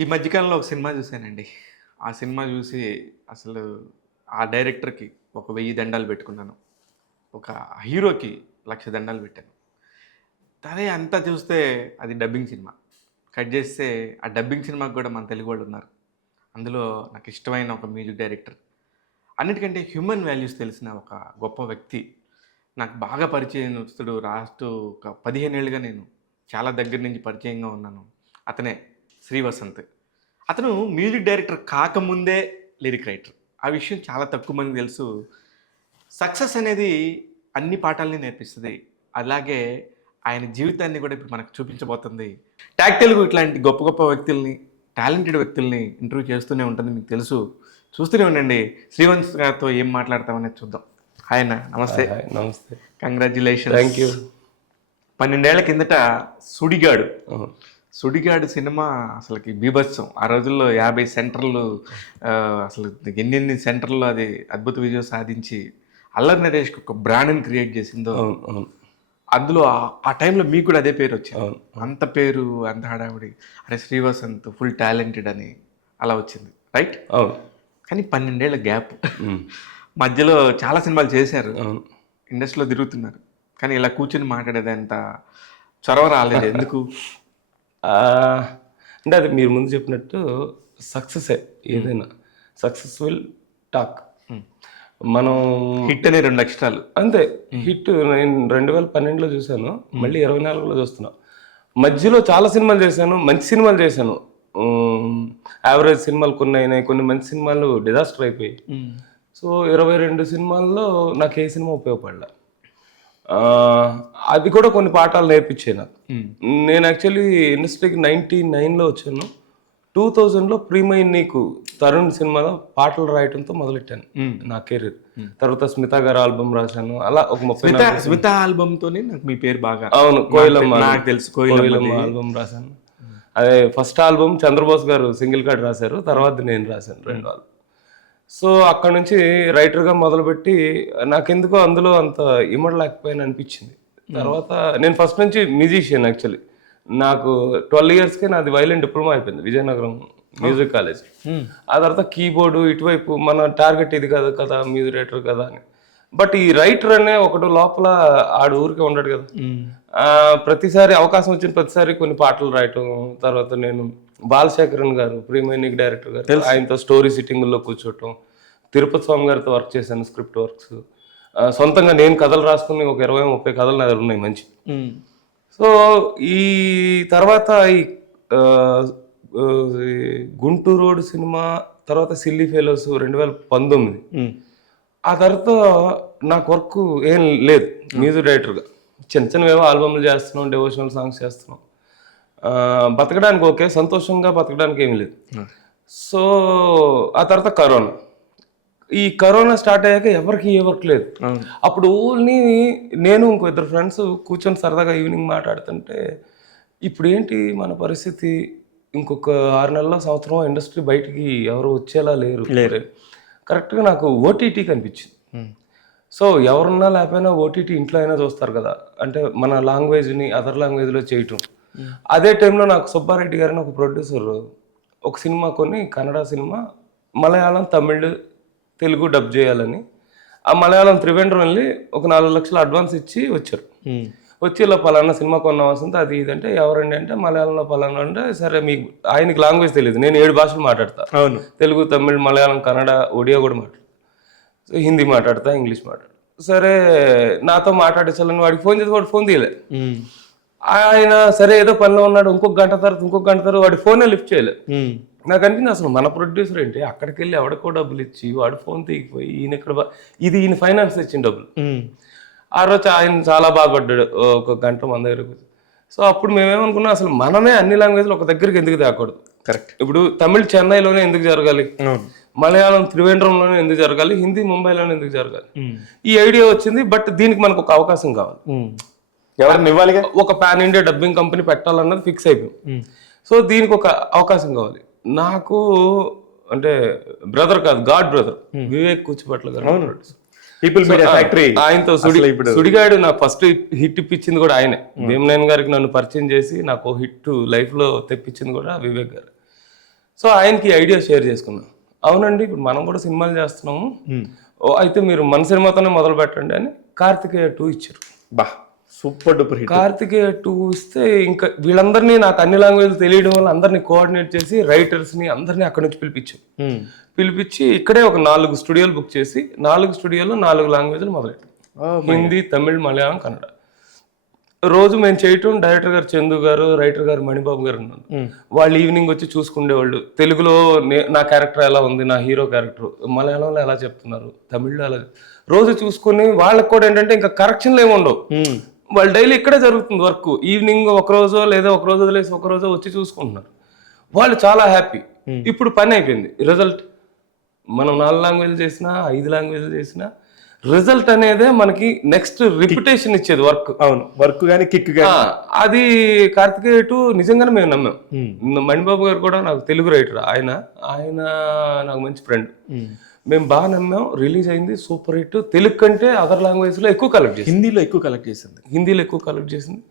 ఈ మధ్యకాలంలో ఒక సినిమా చూశానండి. ఆ సినిమా చూసి అసలు ఆ డైరెక్టర్‌కి ఒక 1000 దండాలు పెట్టుకున్నాను. ఒక హీరోకి 1,00,000 దండాలు పెట్టాను. సరే అంతా చూస్తే అది డబ్బింగ్ సినిమా. కట్ చేస్తే ఆ డబ్బింగ్ సినిమాకి కూడా మన తెలుగు వాళ్ళున్నారు. అందులో నాకిష్టమైన ఒక మ్యూజిక్ డైరెక్టర్. అన్నిటికంటే హ్యూమన్ వాల్యూస్ తెలిసిన ఒక గొప్ప వ్యక్తి. నాకు బాగా పరిచయస్తుడు. ఒక 15 ఏళ్లుగా నేను చాలా దగ్గర నుంచి పరిచయంగా ఉన్నాను. అతనే శ్రీవసంత్. అతను మ్యూజిక్ డైరెక్టర్ కాకముందే లిరిక్ రైటర్. ఆ విషయం చాలా తక్కువ మందికి తెలుసు. సక్సెస్ అనేది అన్ని పాఠాలని నేర్పిస్తది. అలాగే ఆయన జీవితాన్ని కూడా ఇప్పుడు మనకు చూపించబోతుంది. ట్యాగ్ తెలుగు ఇట్లాంటి గొప్ప గొప్ప వ్యక్తుల్ని, టాలెంటెడ్ వ్యక్తుల్ని ఇంటర్వ్యూ చేస్తూనే ఉంటుంది, మీకు తెలుసు. చూస్తూనే ఉండండి. శ్రీవంత్ గారితో ఏం మాట్లాడతామనేది చూద్దాం. హాయ్ అన్న, నమస్తే. నమస్తే. కంగ్రాచ్యులేషన్స్. Thank you. 12 ఏళ్ల కిందట సుడిగాడు సుడిగాడు సినిమా అసలుకి బీభత్సం. ఆ రోజుల్లో 50 సెంటర్లు, అసలు ఎన్నెన్ని సెంటర్లు అది అద్భుత విజయం సాధించి అల్లరి నరేష్కి ఒక బ్రాండ్ని క్రియేట్ చేసిందో. అందులో ఆ టైంలో మీకు కూడా అదే పేరు వచ్చింది. అంత పేరు, అంత హడావిడి, అరే శ్రీవసంత్ ఫుల్ టాలెంటెడ్ అని అలా వచ్చింది, రైట్? కానీ 12 ఏళ్ల గ్యాప్ మధ్యలో చాలా సినిమాలు చేశారు, ఇండస్ట్రీలో తిరుగుతున్నారు. కానీ ఇలా కూర్చొని మాట్లాడేది అంత చొరవ రాలేదు ఎందుకు? అంటే అది మీరు ముందు చెప్పినట్టు సక్సెసే ఏదైనా సక్సెస్ఫుల్ టాక్. మనం హిట్ అనే 2 అక్షరాలు అంతే. హిట్ నేను 2012లో చూశాను, మళ్ళీ 24లో చూస్తున్నా. మధ్యలో చాలా సినిమాలు చేశాను, మంచి సినిమాలు చేశాను. యావరేజ్ సినిమాలు కొన్ని అయినాయి, కొన్ని మంచి సినిమాలు డిజాస్టర్ అయిపోయాయి. సో 22 సినిమాల్లో నాకు ఏ సినిమా ఉపయోగపడలే. అది కూడా కొన్ని పాఠాలు నేర్పించాయి నాకు. నేను యాక్చువల్లీ ఇండస్ట్రీకి 99లో వచ్చాను. 2000లో ప్రియమై నీకు తరుణ్ సినిమాలో పాటలు రాయటంతో మొదలెట్టాను నా కెరీర్. తర్వాత స్మిత గారు ఆల్బమ్ రాశాను. అలా ఒక 30 స్మిత ఆల్బమ్తోనే నాకు మీ పేరు బాగా. అవును, కోయిలమ్మ, నాకు తెలుసు. కోయిలమ్మ ఆల్బమ్ రాశాను. అదే ఫస్ట్ ఆల్బమ్ చంద్రబోస్ గారు సింగిల్ కార్డ్ రాశారు, తర్వాత నేను రాశాను 2 ఆల్బమ్. సో అక్కడ నుంచి రైటర్గా మొదలుపెట్టి నాకెందుకో అందులో అంత ఇమ్మడలేకపోయాను అనిపించింది. తర్వాత నేను ఫస్ట్ నుంచి మ్యూజిషియన్ యాక్చువల్లీ. నాకు 12 ఇయర్స్కే నాది వైలిన్ డిప్లొమా అయిపోయింది విజయనగరం మ్యూజిక్ కాలేజ్. ఆ తర్వాత కీబోర్డు ఇటువైపు మన టార్గెట్ ఇది కదా కదా మ్యూజిక్ రైటర్ కదా అని. బట్ ఈ రైటర్ అనే ఒకటి లోపల ఆడు ఊరికే ఉండడు కదా. ప్రతిసారి అవకాశం వచ్చిన ప్రతిసారి కొన్ని పాటలు రాయటం. తర్వాత నేను బాలశేఖరన్ గారు ప్రియమైనిక్ డైరెక్టర్ గారు, ఆయనతో స్టోరీ సిట్టింగ్లో కూర్చోవటం. తిరుపతి స్వామి గారితో వర్క్ చేశాను, స్క్రిప్ట్ వర్క్స్. సొంతంగా నేను కథలు రాసుకుని ఒక 20-30 కథలు నా దగ్గర ఉన్నాయి మంచి. సో ఈ తర్వాత ఈ గుంటూరు రోడ్ సినిమా, తర్వాత సిల్లీ ఫెలోస్ 2019. ఆ తర్వాత నాకు వర్క్ ఏం లేదు మ్యూజిక్ డైరెక్టర్గా. చిన్న చిన్నవేవో ఆల్బమ్లు చేస్తున్నాం, డివోషనల్ సాంగ్స్ చేస్తున్నాం. బతకడానికి ఓకే, సంతోషంగా బతకడానికి ఏమి లేదు. సో ఆ తర్వాత కరోనా. ఈ కరోనా స్టార్ట్ అయ్యాక ఎవరికి ఏ వర్క్ లేదు. అప్పుడు ఓన్లీ నేను ఇంకో 2 ఫ్రెండ్స్ కూర్చొని సరదాగా ఈవినింగ్ మాట్లాడుతుంటే, ఇప్పుడు ఏంటి మన పరిస్థితి, ఇంకొక 6 నెలల సంవత్సరం ఇండస్ట్రీ బయటికి ఎవరు వచ్చేలా లేరు. కరెక్ట్గా నాకు ఓటీటీ కనిపించింది. సో ఎవరున్నా లేకపోయినా ఓటీటీ ఇంట్లో అయినా చూస్తారు కదా, అంటే మన లాంగ్వేజ్ని అదర్ లాంగ్వేజ్లో చేయటం. అదే టైంలో నాకు సుబ్బారెడ్డి గారిని ఒక ప్రొడ్యూసర్ ఒక సినిమా కొని, కన్నడ సినిమా మలయాళం, తమిళ్, తెలుగు డబ్ చేయాలని ఆ మలయాళం త్రివేంద్రం వెళ్ళి ఒక 4 లక్షలు అడ్వాన్స్ ఇచ్చి వచ్చారు. వచ్చి ఇలా పలానా సినిమా కొన్న వస్తుంది అది ఇదంటే, ఎవరండి అంటే మలయాళంలో పలానా అంటే, సరే మీకు ఆయనకి లాంగ్వేజ్ తెలియదు, నేను 7 భాషలు మాట్లాడతా. అవును, తెలుగు, తమిళ్, మలయాళం, కన్నడ, ఒడియా కూడా మాట్లాడతా, హిందీ మాట్లాడతా, ఇంగ్లీష్ మాట్లాడతా. సరే నాతో మాట్లాడేసాలని వాడికి ఫోన్ చేసి వాడు ఫోన్ తీయలే. ఆయన సరే ఏదో పనిలో ఉన్నాడు, ఇంకొక గంట తర్వాత వాడి ఫోనే లిఫ్ట్ చేయలేదు. నాకు అనిపించింది అసలు మన ప్రొడ్యూసర్ ఏంటి, అక్కడికి వెళ్ళి ఎవడికో డబ్బులు ఇచ్చి వాడు ఫోన్ తీగిపోయి ఈయన ఇక్కడ ఇది ఈయన ఫైనాన్స్ ఇచ్చిన డబ్బులు. ఆ రోజు ఆయన చాలా బాధపడ్డాడు ఒక గంట మన దగ్గరకు. సో అప్పుడు మేమేమనుకున్నాం, అసలు మనమే అన్ని లాంగ్వేజ్లు ఒక దగ్గరికి ఎందుకు తేకూడదు? కరెక్ట్. ఇప్పుడు తమిళ్ చెన్నైలోనే ఎందుకు జరగాలి, మలయాళం త్రివేంద్రంలోనే ఎందుకు జరగాలి, హిందీ ముంబైలోనే ఎందుకు జరగాలి? ఈ ఐడియా వచ్చింది. బట్ దీనికి మనకు ఒక అవకాశం కావాలి, ఎవరిని ఇవ్వాలి, ఒక పాన్ ఇండియా డబ్బింగ్ కంపెనీ పెట్టాలన్నది ఫిక్స్ అయిపోయింది. సో దీనికి ఒక అవకాశం కావాలి. నాకు అంటే బ్రదర్ కాదు, గాడ్ బ్రదర్ వివేక్ కూచిపట్ల గారు, ఆయనతో సుడిగాడు నాకు ఫస్ట్ హిట్ ఇప్పించింది కూడా ఆయనే. భీమనాయన్ గారికి నన్ను పరిచయం చేసి నాకు హిట్ లైఫ్ లో తెప్పించింది కూడా వివేక్ గారు. సో ఆయనకి ఐడియా షేర్ చేసుకున్నాం. అవునండి, ఇప్పుడు మనం కూడా సినిమాలు చేస్తున్నాము, అయితే మీరు మన సినిమాతోనే మొదలు పెట్టండి అని కార్తికేయ 2 ఇచ్చారు. బా, సూపర్ డూపర్ హిట్. కార్తికేయ 2 ఇస్తే ఇంకా వీళ్ళందరినీ, నాకు అన్ని లాంగ్వేజ్ తెలియడం వల్ల అందరినీ కోఆర్డినేట్ చేసి రైటర్స్ని అందరినీ అక్కడి నుంచి పిలిపించి ఇక్కడే ఒక 4 స్టూడియోలు బుక్ చేసి 4 స్టూడియోలో 4 లాంగ్వేజ్లు మొదలెట్టాం. హిందీ, తమిళ్, మలయాళం, కన్నడ. రోజు మేము చేయటం, డైరెక్టర్ గారు చందు గారు, రైటర్ గారు మణిబాబు గారు ఉన్నారు. వాళ్ళు ఈవినింగ్ వచ్చి చూసుకునేవాళ్ళు. తెలుగులో నా క్యారెక్టర్ ఎలా ఉంది, నా హీరో క్యారెక్టర్, మలయాళంలో ఎలా చెప్తున్నారు, తమిళ్లో ఎలా, రోజు చూసుకుని వాళ్ళకి కూడా ఏంటంటే ఇంకా కరెక్షన్లు ఏమి ఉండవు. వాళ్ళు డైలీ ఇక్కడే జరుగుతుంది వర్క్. ఈవినింగ్ ఒక రోజో లేదా ఒక రోజు వదిలేసి ఒక రోజో వచ్చి చూసుకుంటున్నారు. వాళ్ళు చాలా హ్యాపీ. ఇప్పుడు పని అయిపోయింది. రిజల్ట్ మనం 4 లాంగ్వేజ్లు చేసినా 5 లాంగ్వేజ్లు చేసినా రిజల్ట్ అనేదే మనకి నెక్స్ట్ రిప్యుటేషన్ ఇచ్చేది వర్క్. అవును, వర్క్ కానీ కిక్ కానీ. అది కార్తికేయ 2 నిజంగానే మేము నమ్మాం. మణిబాబు గారు కూడా నాకు తెలుగు రైటర్, ఆయన నాకు మంచి ఫ్రెండ్. మేము బాగా నమ్మాం. రిలీజ్ అయింది, సూపర్ హిట్. తెలుగు కంటే అదర్ లాంగ్వేజ్ లో ఎక్కువ కలెక్ట్ చేసింది, హిందీలో ఎక్కువ కలెక్ట్ చేసింది.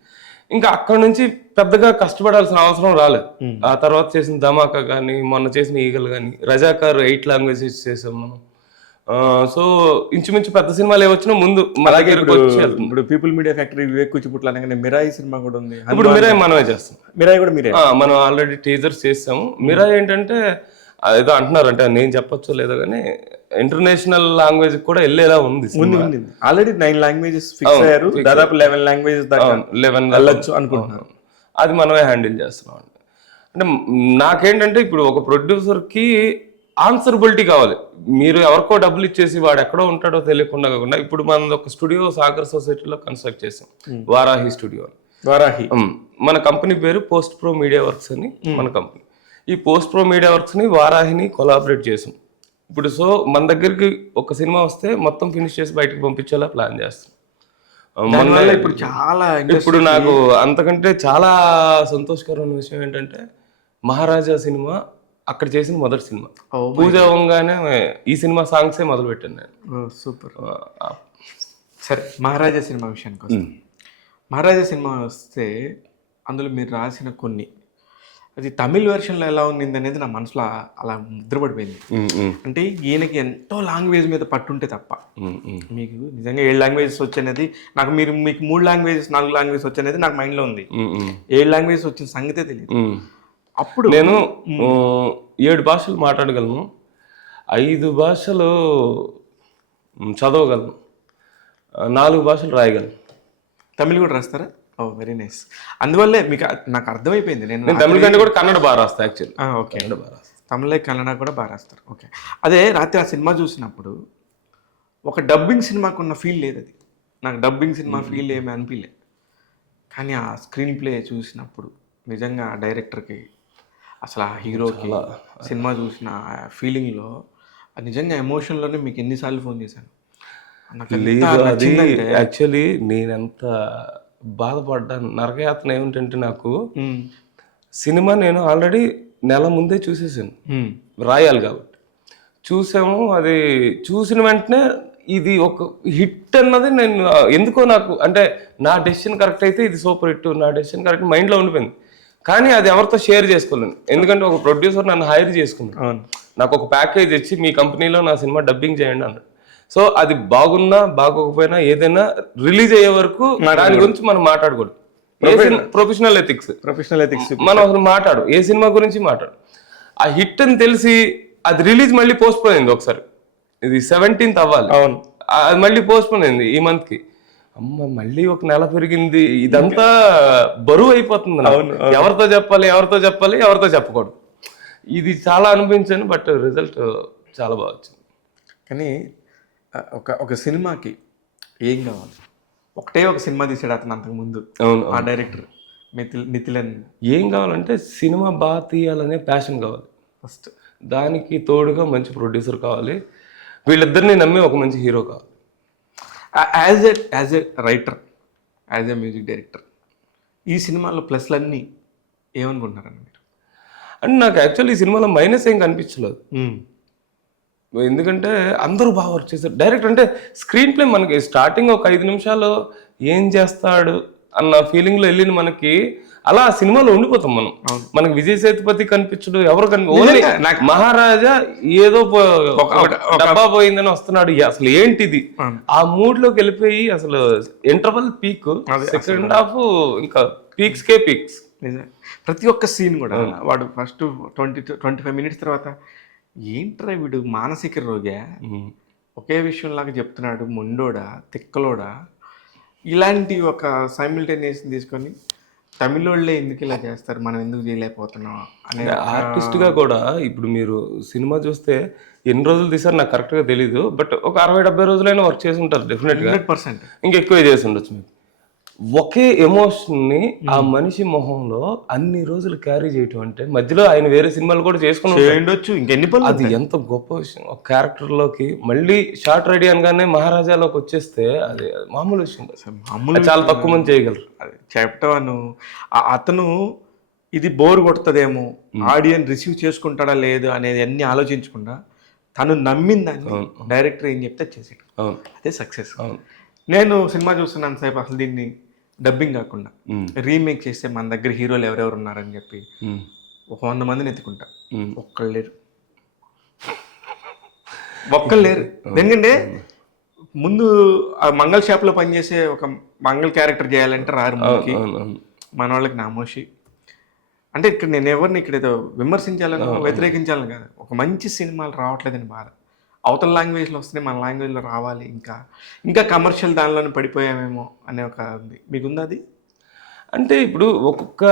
ఇంకా అక్కడ నుంచి పెద్దగా కష్టపడాల్సిన అవసరం రాలేదు. ఆ తర్వాత చేసిన ధమాకా కానీ, మొన్న చేసిన ఈగలు కానీ, రజాకార్ 8 లాంగ్వేజెస్ చేసాం మనం. సో ఇంచుమించు పెద్ద సినిమాలు ఏవచ్చినా ముందు ఇప్పుడు పీపుల్ మీడియా ఫ్యాక్టరీ, వివేక్ కూచిపుట్ల అనగానే మిరాయి సినిమా కూడా ఉంది. ఇప్పుడు మిరాయి మనమే చేస్తాం. మిరాయి కూడా మీరే? మనం ఆల్రెడీ టీజర్స్ చేసాము. మిరాయి ఏంటంటే ఏదో అంటున్నారు, అంటే నేను చెప్పొచ్చో లేదో కానీ ఇంటర్నేషనల్ లాంగ్వేజ్ కూడా వెళ్ళేలా ఉంది. ఆల్రెడీ 9 లాంగ్వేజెస్ ఫిక్స్ అయ్యారు. దాదాపు 11 లాంగ్వేజెస్ దాకా 11 వెళ్ళొచ్చు అనుకుంటున్నాను. అది మనమే హ్యాండిల్ చేస్తున్నాం. అంటే నాకేంటంటే ఇప్పుడు ఒక ప్రొడ్యూసర్కి ఆన్సరబిలిటీ కావాలి. మీరు ఎవరికో డబ్బులు ఇచ్చేసి వాడు ఎక్కడో ఉంటాడో తెలియకుండా కాకుండా, ఇప్పుడు మనం ఒక స్టూడియో సాగర్ సొసైటీలో కన్స్ట్రక్ట్ చేసాం, వారాహి స్టూడియో. వారాహి మన కంపెనీ పేరు పోస్ట్ ప్రో మీడియా వర్క్స్ అని మన కంపెనీ. ఈ పోస్ట్ ప్రో మీడియా వర్క్స్ ని వారాహిని కొలాబరేట్ చేసాం. ఇప్పుడు సో మన దగ్గరికి ఒక సినిమా వస్తే మొత్తం ఫినిష్ చేసి బయటకు పంపించేలా ప్లాన్ చేస్తాం. ఇప్పుడు నాకు అంతకంటే చాలా సంతోషకరమైన విషయం ఏంటంటే, మహారాజా సినిమా అక్కడ చేసిన మొదటి సినిమా. పూజ అవ్వగానే ఈ సినిమా సాంగ్సే మొదలు పెట్టాను నేను. సూపర్. సరే, మహారాజా సినిమా విషయానికి వస్తే, మహారాజా సినిమా వస్తే అందులో మీరు రాసిన కొన్ని, అది తమిళ్ వెర్షన్లో ఎలా ఉంది అనేది నా మనసులో అలా ముద్రపడిపోయింది. అంటే ఈయనకి ఎంతో లాంగ్వేజ్ మీద పట్టుంటే తప్ప, మీకు నిజంగా 7 లాంగ్వేజెస్ వచ్చనేది నాకు, మీకు 3 లాంగ్వేజెస్ 4 లాంగ్వేజెస్ వచ్చనేది నాకు మైండ్లో ఉంది. 7 లాంగ్వేజెస్ వచ్చిన సంగతే తెలియదు. అప్పుడు నేను 7 భాషలు మాట్లాడగలను, 5 భాషలు చదవగలను, 4 భాషలు రాయగలను. తమిళ్ కూడా రాస్తారా? ఓ, వెరీ నైస్. అందువల్లే మీకు నాకు అర్థమైపోయింది. నేను తమిళ కంటే కూడా కన్నడ బాగా రాస్తాను యాక్చువల్లీ. ఓకే, తమిళ కన్నడ కూడా బాగా రాస్తారు. ఓకే, అదే రాత్రి ఆ సినిమా చూసినప్పుడు ఒక డబ్బింగ్ సినిమాకు ఉన్న ఫీల్ లేదు. అది నాకు డబ్బింగ్ సినిమా ఫీల్ ఏమీ అనిపించలే. కానీ ఆ స్క్రీన్ ప్లే చూసినప్పుడు నిజంగా ఆ డైరెక్టర్కి, అసలు ఆ హీరోకి సినిమా చూసిన ఫీలింగ్లో నిజంగా ఎమోషన్లోనే మీకు ఎన్నిసార్లు ఫోన్ చేశాను. అది యాక్చువల్లీ నేనెంత బాధపడ్డాను, నరకయాతన ఏమిటంటే, నాకు సినిమా నేను ఆల్రెడీ నెల ముందే చూసేసాను, రాయాలి కాబట్టి చూసాము. అది చూసిన వెంటనే ఇది ఒక హిట్ అన్నది నేను ఎందుకో నాకు, అంటే నా డెసిషన్ కరెక్ట్ అయితే ఇది సూపర్ హిట్, నా డెసిషన్ కరెక్ట్ మైండ్లో ఉండిపోయింది. కానీ అది ఎవరితో షేర్ చేసుకోలేను, ఎందుకంటే ఒక ప్రొడ్యూసర్ నన్ను హైర్ చేసుకున్నాను. నాకు ఒక ప్యాకేజ్ ఇచ్చి మీ కంపెనీలో నా సినిమా డబ్బింగ్ చేయండి అన్నాడు. సో అది బాగున్నా బాగోకపోయినా ఏదైనా రిలీజ్ అయ్యే వరకు దాని గురించి మనం మాట్లాడకూడదు. ప్రొఫెషనల్ ఎథిక్స్ మనం అసలు మాట్లాడు, ఏ సినిమా గురించి మాట్లాడు. ఆ హిట్ అని తెలిసి అది రిలీజ్ మళ్ళీ పోస్ట్ పోన్ అయింది ఒకసారి. ఇది 17th అవ్వాలి, అవును, అది మళ్ళీ పోస్ట్ పోన్ అయింది ఈ మంత్ కి. అమ్మ, మళ్ళీ ఒక నెల పెరిగింది, ఇదంతా బరువు అయిపోతుంది. ఎవరితో చెప్పాలి, ఎవరితో చెప్పకూడదు, ఇది చాలా అనిపించాను. బట్ రిజల్ట్ చాలా బాగా వచ్చింది. కానీ ఒక సినిమాకి ఏం కావాలి? ఒకటే ఒక సినిమా తీసాడు అతను అంతకుముందు. అవును, ఆ డైరెక్టర్ నితిలన్. ఏం కావాలంటే సినిమా బాగా తీయాలనే ప్యాషన్ కావాలి ఫస్ట్. దానికి తోడుగా మంచి ప్రొడ్యూసర్ కావాలి, వీళ్ళిద్దరిని నమ్మి ఒక మంచి హీరో కావాలి. As a writer, as a music director, ఈ సినిమాలో ప్లస్లన్నీ ఏమనుకుంటున్నారని మీరు? అంటే నాకు యాక్చువల్లీ ఈ సినిమాలో మైనస్ ఏం కనిపించలేదు. ఎందుకంటే అందరూ బాగా వర్క్ చేశారు. డైరెక్ట్ అంటే స్క్రీన్ ప్లే మనకి స్టార్టింగ్ ఒక 5 నిమిషాలు ఏం చేస్తాడు అన్న ఫీలింగ్లో వెళ్ళిన మనకి అలా ఆ సినిమాలో ఉండిపోతాం మనం. మనకి విజయ్ సేతుపతి కనిపించడు, ఎవరు ఓన్లీ మహారాజా ఏదో డబ్బా పోయిందని వస్తున్నాడు, అసలు ఏంటిది ఆ మూడ్ లోకి వెళ్ళిపోయి అసలు ఇంటర్వల్ పీక్, సెకండ్ హాఫ్ ఇంకా పీక్స్కే పీక్స్. ప్రతి ఒక్క సీన్ కూడా వాడు ఫస్ట్ 25 మినిట్స్ తర్వాత ఏంట్రా వీడు మానసిక రోగా, ఒకే విషయం లాగా చెప్తున్నాడు, మొండోడా తిక్కలోడా, ఇలాంటి ఒక సైమిల్టేనియస్ తీసుకొని తమిళోళ్ళే ఎందుకు ఇలా చేస్తారు, మనం ఎందుకు చేయలేకపోతున్నాం అనే ఆర్టిస్ట్ గా కూడా. ఇప్పుడు మీరు సినిమా చూస్తే ఎన్ని రోజులు తీసారు నాకు కరెక్ట్ గా తెలీదు, బట్ ఒక 60-70 రోజులైనా వర్క్ చేసి ఉంటారు డెఫినెట్ గా. 100% ఇంకెక్కువ చేసి ఉండొచ్చు మీకు. ఒకే ఎమోషన్ ని ఆ మనిషి మొహంలో అన్ని రోజులు క్యారీ చేయటం అంటే, మధ్యలో ఆయన వేరే సినిమాలు కూడా చేసుకుని ఉండొచ్చు, ఇంకెన్ని పనులు. అది ఎంత గొప్ప విషయం. ఒక క్యారెక్టర్ లోకి మళ్ళీ షార్ట్ రెడీ అనగానే మహారాజాలోకి వచ్చేస్తే అది మామూలు విషయం. మామూలు చాలా తక్కువ మంది చేయగలరు. అది చెప్పటను అతను ఇది బోర్ కొడుతుందేమో, ఆడియన్స్ రిసీవ్ చేసుకుంటాడా లేదు అనేది అన్ని ఆలోచించకుండా తను నమ్మిందని డైరెక్టర్ ఏం చెప్తే చేసాడు, అదే సక్సెస్. నేను సినిమా చూస్తున్నాను సేపు అసలు దీన్ని డబ్బింగ్ కాకుండా రీమేక్ చేస్తే మన దగ్గర హీరోలు ఎవరెవరు ఉన్నారని చెప్పి ఒక 100 మందిని ఎత్తుకుంటా, ఒక్కళ్ళు లేరు. ఎందుకంటే ముందు ఆ మంగళ షాప్లో పనిచేసే ఒక మంగళ క్యారెక్టర్ చేయాలంటే రారు ముందుకి, మన వాళ్ళకి నామోషి. అంటే ఇక్కడ నేను ఎవరిని ఇక్కడ ఏదో విమర్శించాలని వ్యతిరేకించాలని కాదు, ఒక మంచి సినిమాలు రావట్లేదని బాధ. అవతల లాంగ్వేజ్లో వస్తున్నాయి, మన లాంగ్వేజ్లో రావాలి, ఇంకా కమర్షియల్ దానిలోనే పడిపోయామేమో అనే ఒక ఉంది. మీకుంది అది? అంటే ఇప్పుడు ఒక్కొక్క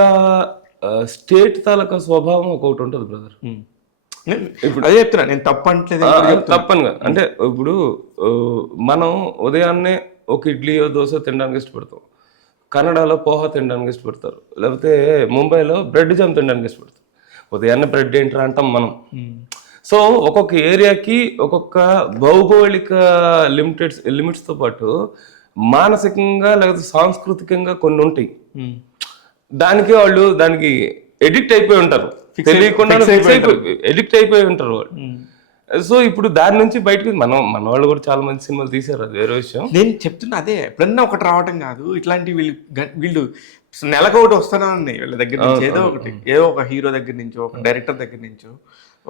స్టేట్ తాలూకా స్వభావం ఒక్కొక్కటి ఉంటుంది బ్రదర్. ఇప్పుడు అదే చెప్తున్నా, నేను తప్పనుగా. అంటే ఇప్పుడు మనం ఉదయాన్నే ఒక ఇడ్లీయో దోశ తినడానికి ఇష్టపడతాం, కన్నడలో పోహా తినడానికి ఇష్టపడతారు, లేకపోతే ముంబైలో బ్రెడ్ జామ్ తినడానికి ఇష్టపడతారు. ఉదయాన్నే బ్రెడ్ ఏంటరా అంటాం మనం. సో ఒక్కొక్క ఏరియాకి ఒక్కొక్క భౌగోళిక లిమిట్స్తో పాటు మానసికంగా లేకపోతే సాంస్కృతికంగా కొన్ని ఉంటాయి. దానికి ఎడిక్ట్ అయిపోయి ఉంటారు, తెలియకుండా ఎడిక్ట్ అయిపోయి ఉంటారు వాళ్ళు. సో ఇప్పుడు దాని నుంచి బయటకు మన వాళ్ళు కూడా చాలా మంచి సినిమాలు తీశారు, అది వేరే విషయం. నేను చెప్తున్నా అదే, ఎప్పుడన్నా ఒకటి రావటం కాదు, ఇట్లాంటి వీళ్ళు నెలకు ఒకటి వస్తూనే ఉన్నాయి వీళ్ళ దగ్గర నుంచి, ఏదో ఒక హీరో దగ్గర నుంచో, ఒక డైరెక్టర్ దగ్గర నుంచో,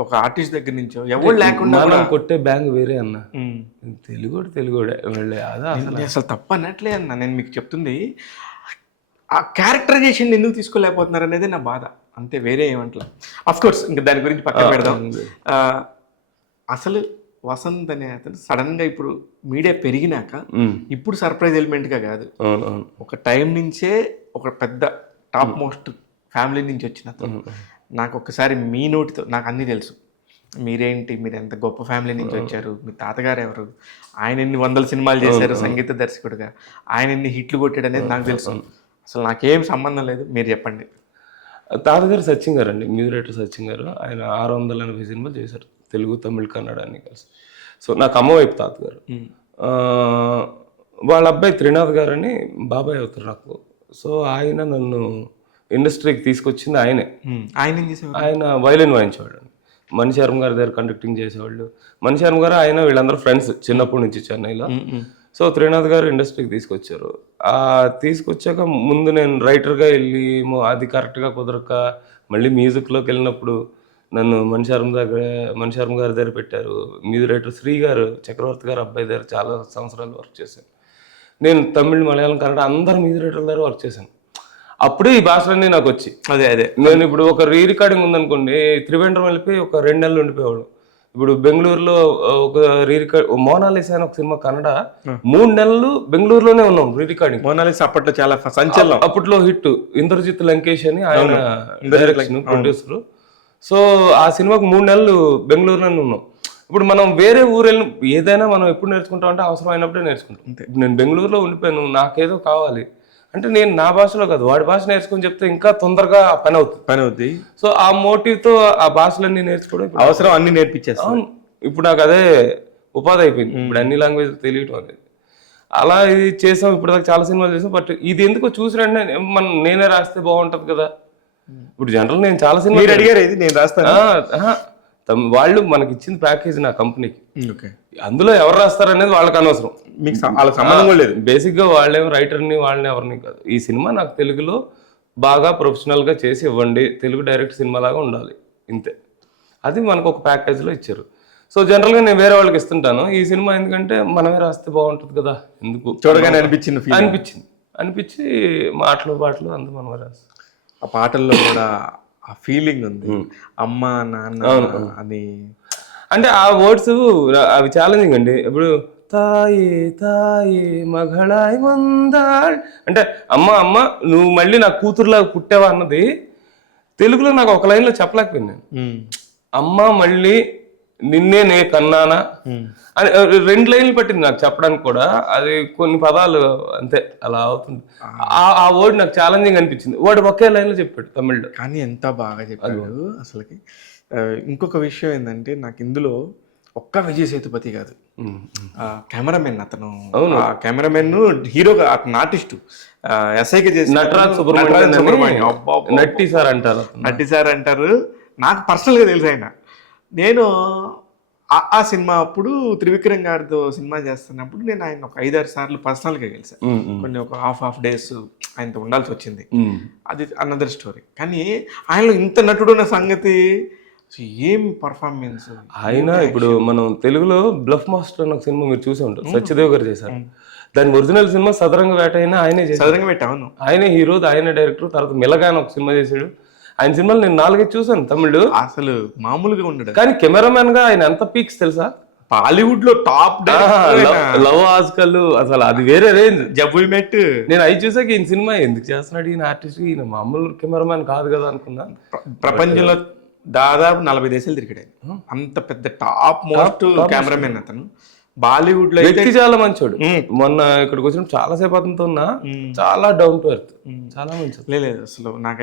ఒక ఆర్టిస్ట్ దగ్గర నుంచో, ఎవరు లేకుండా కొట్టే బ్యాంక్ వేరే అన్న. తెలుగుడే అసలు తప్ప అన్నట్లే అన్న. నేను మీకు చెప్తుంది ఆ క్యారెక్టరైజేషన్ ఎందుకు తీసుకోలేకపోతున్నారు అనేది నా బాధ, అంతే, వేరే ఏమంటలా. అఫ్ కోర్స్ ఇంకా దాని గురించి పక్కన పెడదాం. అసలు వసంత్ అనే అతను సడన్ గా ఇప్పుడు మీడియా పెరిగినాక ఇప్పుడు సర్ప్రైజ్ ఎలిమెంట్ గా కాదు, ఒక టైం నుంచే ఒక పెద్ద టాప్ మోస్ట్ ఫ్యామిలీ నుంచి వచ్చిన అతను. నాకు ఒక్కసారి మీ నోటితో నాకు అన్నీ తెలుసు, మీరేంటి, మీరు ఎంత గొప్ప ఫ్యామిలీ నుంచి వచ్చారు, మీ తాతగారు ఎవరు, ఆయన ఎన్ని 100 సినిమాలు చేశారు సంగీత దర్శకుడిగా, ఆయన ఎన్ని హిట్లు కొట్టాడు అనేది నాకు తెలుసు. అసలు నాకేం సంబంధం లేదు, మీరు చెప్పండి. తాతగారు సచిన్ గారు అండి, మ్యూజిక్ డైరెక్టర్ సచిన్ గారు. ఆయన 680 సినిమాలు చేశారు, తెలుగు తమిళ కన్నడ అన్ని కలిసి. సో నాకు అమ్మవైపు తాతగారు. వాళ్ళ అబ్బాయి త్రినాథ్ గారు అని బాబాయ్ అవుతారు నాకు. సో ఆయన నన్ను ఇండస్ట్రీకి తీసుకొచ్చింది ఆయనే. ఆయన వైలిన్ వాయించేవాడు, మణిశర్మ గారి దగ్గర కండక్టింగ్ చేసేవాళ్ళు. మణిశర్మ గారు ఆయన వీళ్ళందరూ ఫ్రెండ్స్ చిన్నప్పటి నుంచి చెన్నైలో. సో త్రినాథ్ గారు ఇండస్ట్రీకి తీసుకొచ్చారు. తీసుకొచ్చాక ముందు నేను రైటర్గా వెళ్ళి అది కరెక్ట్గా కుదరక మళ్ళీ మ్యూజిక్లోకి వెళ్ళినప్పుడు నన్ను మణిశర్మ గారి దగ్గర పెట్టారు. మ్యూజిక్ రైటర్ శ్రీ గారు, చక్రవర్తి గారు అబ్బాయి దగ్గర చాలా సంవత్సరాలు వర్క్ చేశాను. నేను తమిళ్, మలయాళం, కన్నడ అందరు మ్యూజిక్ రైటర్ల దగ్గర వర్క్ చేశాను. అప్పుడే ఈ భాషలన్నీ నాకు వచ్చి. అదే నేను ఇప్పుడు ఒక రీ రికార్డింగ్ ఉందనుకోండి, త్రివేంద్రం వెళ్ళిపోయి ఒక 2 నెలలు ఉండిపోయేవాడు. ఇప్పుడు బెంగళూరులో ఒక రీ రికార్డ్ మోనాలిసా అని ఒక సినిమా కన్నడ, 3 నెలలు బెంగళూరులోనే ఉన్నాం రీ రికార్డింగ్. మోనాలిసా అప్పట్లో చాలా సంచలనం, అప్పట్లో హిట్. ఇంద్రజిత్ లంకేష్ అని ఆయన డైరెక్షన్ ప్రొడ్యూసర్. సో ఆ సినిమాకు 3 నెలలు బెంగళూరులోనే ఉన్నాం. ఇప్పుడు మనం వేరే ఊరు వెళ్ళి ఏదైనా మనం ఎప్పుడు నేర్చుకుంటాం అంటే అవసరం అయినప్పుడే నేర్చుకుంటాం. నేను బెంగళూరులో ఉండిపోయాను, నాకేదో కావాలి అంటే నేను నా భాషలో కాదు వాడి భాష నేర్చుకుని చెప్తే ఇంకా తొందరగా పని అవుతుంది. సో ఆ మోటివ్ తో ఆ భాషలన్నీ నేర్చుకోవడం అవసరం, అన్ని నేర్పించేస్తాం. ఇప్పుడు నాకు అదే ఉపాధి అయిపోయింది, ఇప్పుడు అన్ని లాంగ్వేజ్ తెలియటం అనేది. అలా ఇది చేసాం, ఇప్పుడు దాకా చాలా సినిమాలు చేసాం. బట్ ఇది ఎందుకో చూసిరంటే నేనే రాస్తే బాగుంటది కదా. ఇప్పుడు జనరల్ నేను చాలా సినిమాలు అడిగారు, ఇది నేను రాస్తాను. వాళ్ళు మనకి ఇచ్చిన ప్యాకేజ్ నా కంపెనీకి, అందులో ఎవరు రాస్తారు అనేది వాళ్ళకి అనవసరం, మీకు వాళ్ళకి సంబంధం కూడా లేదు. బేసిక్ గా వాళ్ళేమో రైటర్ని వాళ్ళని ఎవరిని కాదు. ఈ సినిమా నాకు తెలుగులో బాగా ప్రొఫెషనల్గా చేసి ఇవ్వండి, తెలుగు డైరెక్ట్ సినిమా లాగా ఉండాలి, ఇంతే. అది మనకు ఒక ప్యాకేజ్లో ఇచ్చారు. సో జనరల్గా నేను వేరే వాళ్ళకి ఇస్తుంటాను. ఈ సినిమా ఎందుకంటే మనమే రాస్తే బాగుంటుంది కదా, ఎందుకు చూడగానే అనిపించింది అనిపించి మాటలు పాటలు అంతా మనమే రాస్తాం. ఆ పాటల్లో కూడా ఆ ఫీలింగ్ ఉంది, అమ్మ నాన్న అని. అంటే ఆ వర్డ్స్ అవి ఛాలెంజింగ్ అండి. ఇప్పుడు తాయే తాయే మగళాయ్ మందాళ్ అంటే అమ్మ అమ్మ నువ్వు మళ్ళీ నా కూతురులాగా పుట్టావా అన్నది తెలుగులో నాకు ఒక లైన్లో చెప్పలేకపోయింది నేను. అమ్మ మళ్ళీ నిన్నే నే కన్నానా అని 2 లైన్లు పట్టింది నాకు చెప్పడానికి కూడా. అది కొన్ని పదాలు అంతే అలా అవుతుంది. ఆ వర్డ్ నాకు ఛాలెంజింగ్ అనిపించింది. వాడు ఒకే లైన్లో చెప్పాడు తమిళ్లో, కానీ ఎంత బాగా చెప్పాడు అసలుకి. ఇంకొక విషయం ఏంటంటే నాకు ఇందులో ఒక్క విజయ్ సేతుపతి కాదు, కెమెరామెన్ అతను, కెమెరామెన్ హీరోగా అతను ఆర్టిస్టు ఎస్ఐకి చేసి నటరాజ్ సుబ్రహ్మణ్యం నట్టి సార్ అంటారు. నాకు పర్సనల్గా తెలుసు ఆయన. నేను ఆ సినిమా అప్పుడు త్రివిక్రమ్ గారితో సినిమా చేస్తున్నప్పుడు నేను ఆయన ఒక 5-6 సార్లు పర్సనల్గా కలిసాను. కొన్ని ఒక హాఫ్ డేస్ ఆయనతో ఉండాల్సి వచ్చింది, అది అనదర్ స్టోరీ. కానీ ఆయనలో ఇంత నటుడు ఉన్న సంగతి, ఏం పర్ఫార్మెన్స్ ఆయన. ఇప్పుడు మనం తెలుగులో బ్లఫ్ మాస్టర్ అనే ఒక సినిమా మీరు చూసే ఉంటారు, సత్యదేవ్ గారు చేశారు. దాని ఒరిజినల్ సినిమా సదరంగ వేట అయినా ఆయనే చేశారు. సదరంగ వేట అవును, ఆయనే హీరో, ఆయనే డైరెక్టర్. తర్వాత మిలగాన్ ఒక సినిమా చేశాడు. ఆయన సినిమాలు నేను 4 చూసాను తమిళ్. అసలు మామూలుగా ఉండడు. కానీ కెమెరామెన్ గా ఆయన ఎంత పీక్స్ తెలుసా, బాలీవుడ్ లో టాప్ లవ్ ఆజ్కల్, అసలు అది వేరే రేంజ్. జబుల్ మెట్ నేను అవి చూసాక ఈయన సినిమా ఎందుకు చేస్తున్నాడు ఈయన ఆర్టిస్ట్, ఈయన మామూలు కెమెరామెన్ కాదు కదా అనుకున్నా. ప్రపంచంలో దాదాపు 40 దేశాలు తిరిగాడు, అంత పెద్ద టాప్ మోస్ట్ కెమెరామెన్ అతను. బాలీవుడ్ లో వ్యక్తి చాలా మంచోడు. మొన్న ఇక్కడికి వచ్చిన చాలా సేపు అతనితో ఉన్నా, చాలా డౌన్ టు ఎర్త్, చాలా మంచి. లేదు అసలు నాకు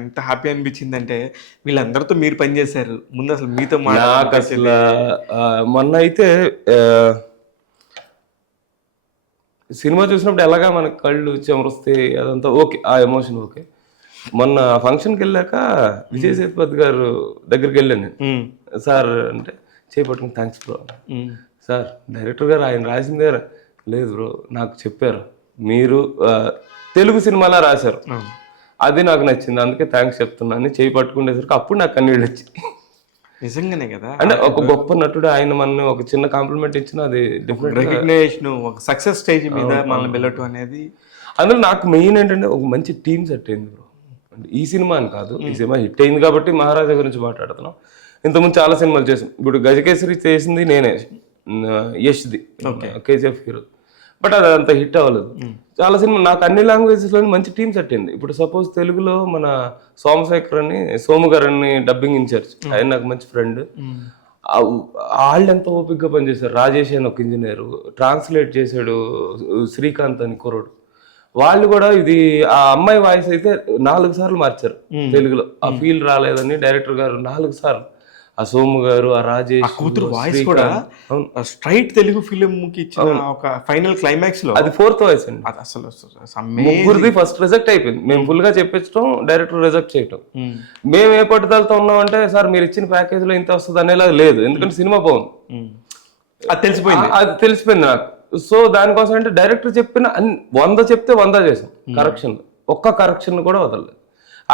ఎంత హ్యాపీ అనిపించింది అంటే వీళ్ళందరితో మీరు పనిచేశారు ముందు, అసలు మీతో నాకు అసలు మొన్న అయితే సినిమా చూసినప్పుడు ఎలాగా మనకి కళ్ళు చెమరుస్తాయి అదంతా ఓకే, ఆ ఎమోషన్ ఓకే. మొన్న ఫంక్షన్కి వెళ్ళాక విజయ్ సేతుపతి గారు దగ్గరికి వెళ్ళాను నేను. సార్ అంటే చేపట్టుకుని థ్యాంక్స్ బ్రో. సార్ డైరెక్టర్ గారు ఆయన రాసిందే లేదు బ్రో, నాకు చెప్పారు మీరు తెలుగు సినిమాలా రాశారు, అది నాకు నచ్చింది, అందుకే థ్యాంక్స్ చెప్తున్నాను. చేయి పట్టుకునేసరికి అప్పుడు నాకు కన్నీళ్ళు వచ్చి. నిజంగానే కదా, అంటే ఒక గొప్ప నటుడు ఆయన మన ఒక చిన్న కాంప్లిమెంట్ ఇచ్చిన అది డిఫరెంట్ రికగ్నిషన్, ఒక సక్సెస్ స్టేజ్ మీద మనల్ని వెళ్ళటం అనేది. అందులో నాకు మెయిన్ ఏంటంటే ఒక మంచి టీమ్ సెట్ అయింది బ్రో. ఈ సినిమా అని కాదు, ఈ సినిమా హిట్ అయింది కాబట్టి మహారాజా గురించి మాట్లాడుతున్నాం. ఇంతకుముందు చాలా సినిమాలు చేసాం. ఇప్పుడు గజకేసరి చేసింది నేనే, యష్ది, కేజీఎఫ్ హీరో. బట్ అది అంత హిట్ అవ్వలేదు. చాలా సినిమా నాకు అన్ని లాంగ్వేజెస్లో మంచి టీమ్ సెట్ అయింది. ఇప్పుడు సపోజ్ తెలుగులో మన సోమశేఖర్ అని, సోము గారు అని డబ్బింగ్ ఇన్ఛార్జ్, ఆయన నాకు మంచి ఫ్రెండ్. వాళ్ళు ఎంత ఓపిక్గా పనిచేశారు. రాజేష్ అని ఒక ఇంజనీర్, ట్రాన్స్లేట్ చేశాడు శ్రీకాంత్ అని కుర్రోడు. వాళ్ళు కూడా ఇది ఆ అమ్మాయి వాయిస్ అయితే 4 సార్లు మార్చారు తెలుగులో. ఆ ఫీల్ రాలేదని డైరెక్టర్ గారు 4 సార్లు, ఆ సోము గారు, ఆ రాజేష్ కూతురు వాయిస్ కూడా స్ట్రైట్ తెలుగు ఫిలిం కి ఇచ్చిన ఒక ఫైనల్ క్లైమాక్స్ లో అది 4th వాయిస్ అండి. అసలు ముగ్గురిది ఫస్ట్ రిజెక్ట్ అయిపోయింది. మేము ఫుల్ గా చెప్పించడం, డైరెక్టర్ రిజెక్ట్ చేయటం. మేము ఏ పట్టుదలతో ఉన్నామంటే సార్ మీరు ఇచ్చిన ప్యాకేజ్ లో ఇంత వస్తుంది అనేలా లేదు, ఎందుకంటే సినిమా బాగుంది, అది తెలిసిపోయింది నాకు. సో దానికోసం అంటే డైరెక్టర్ చెప్పిన 100 చెప్తే 100 చేసాం కరెక్షన్, ఒక్క కరెక్షన్ కూడా వదలలేదు.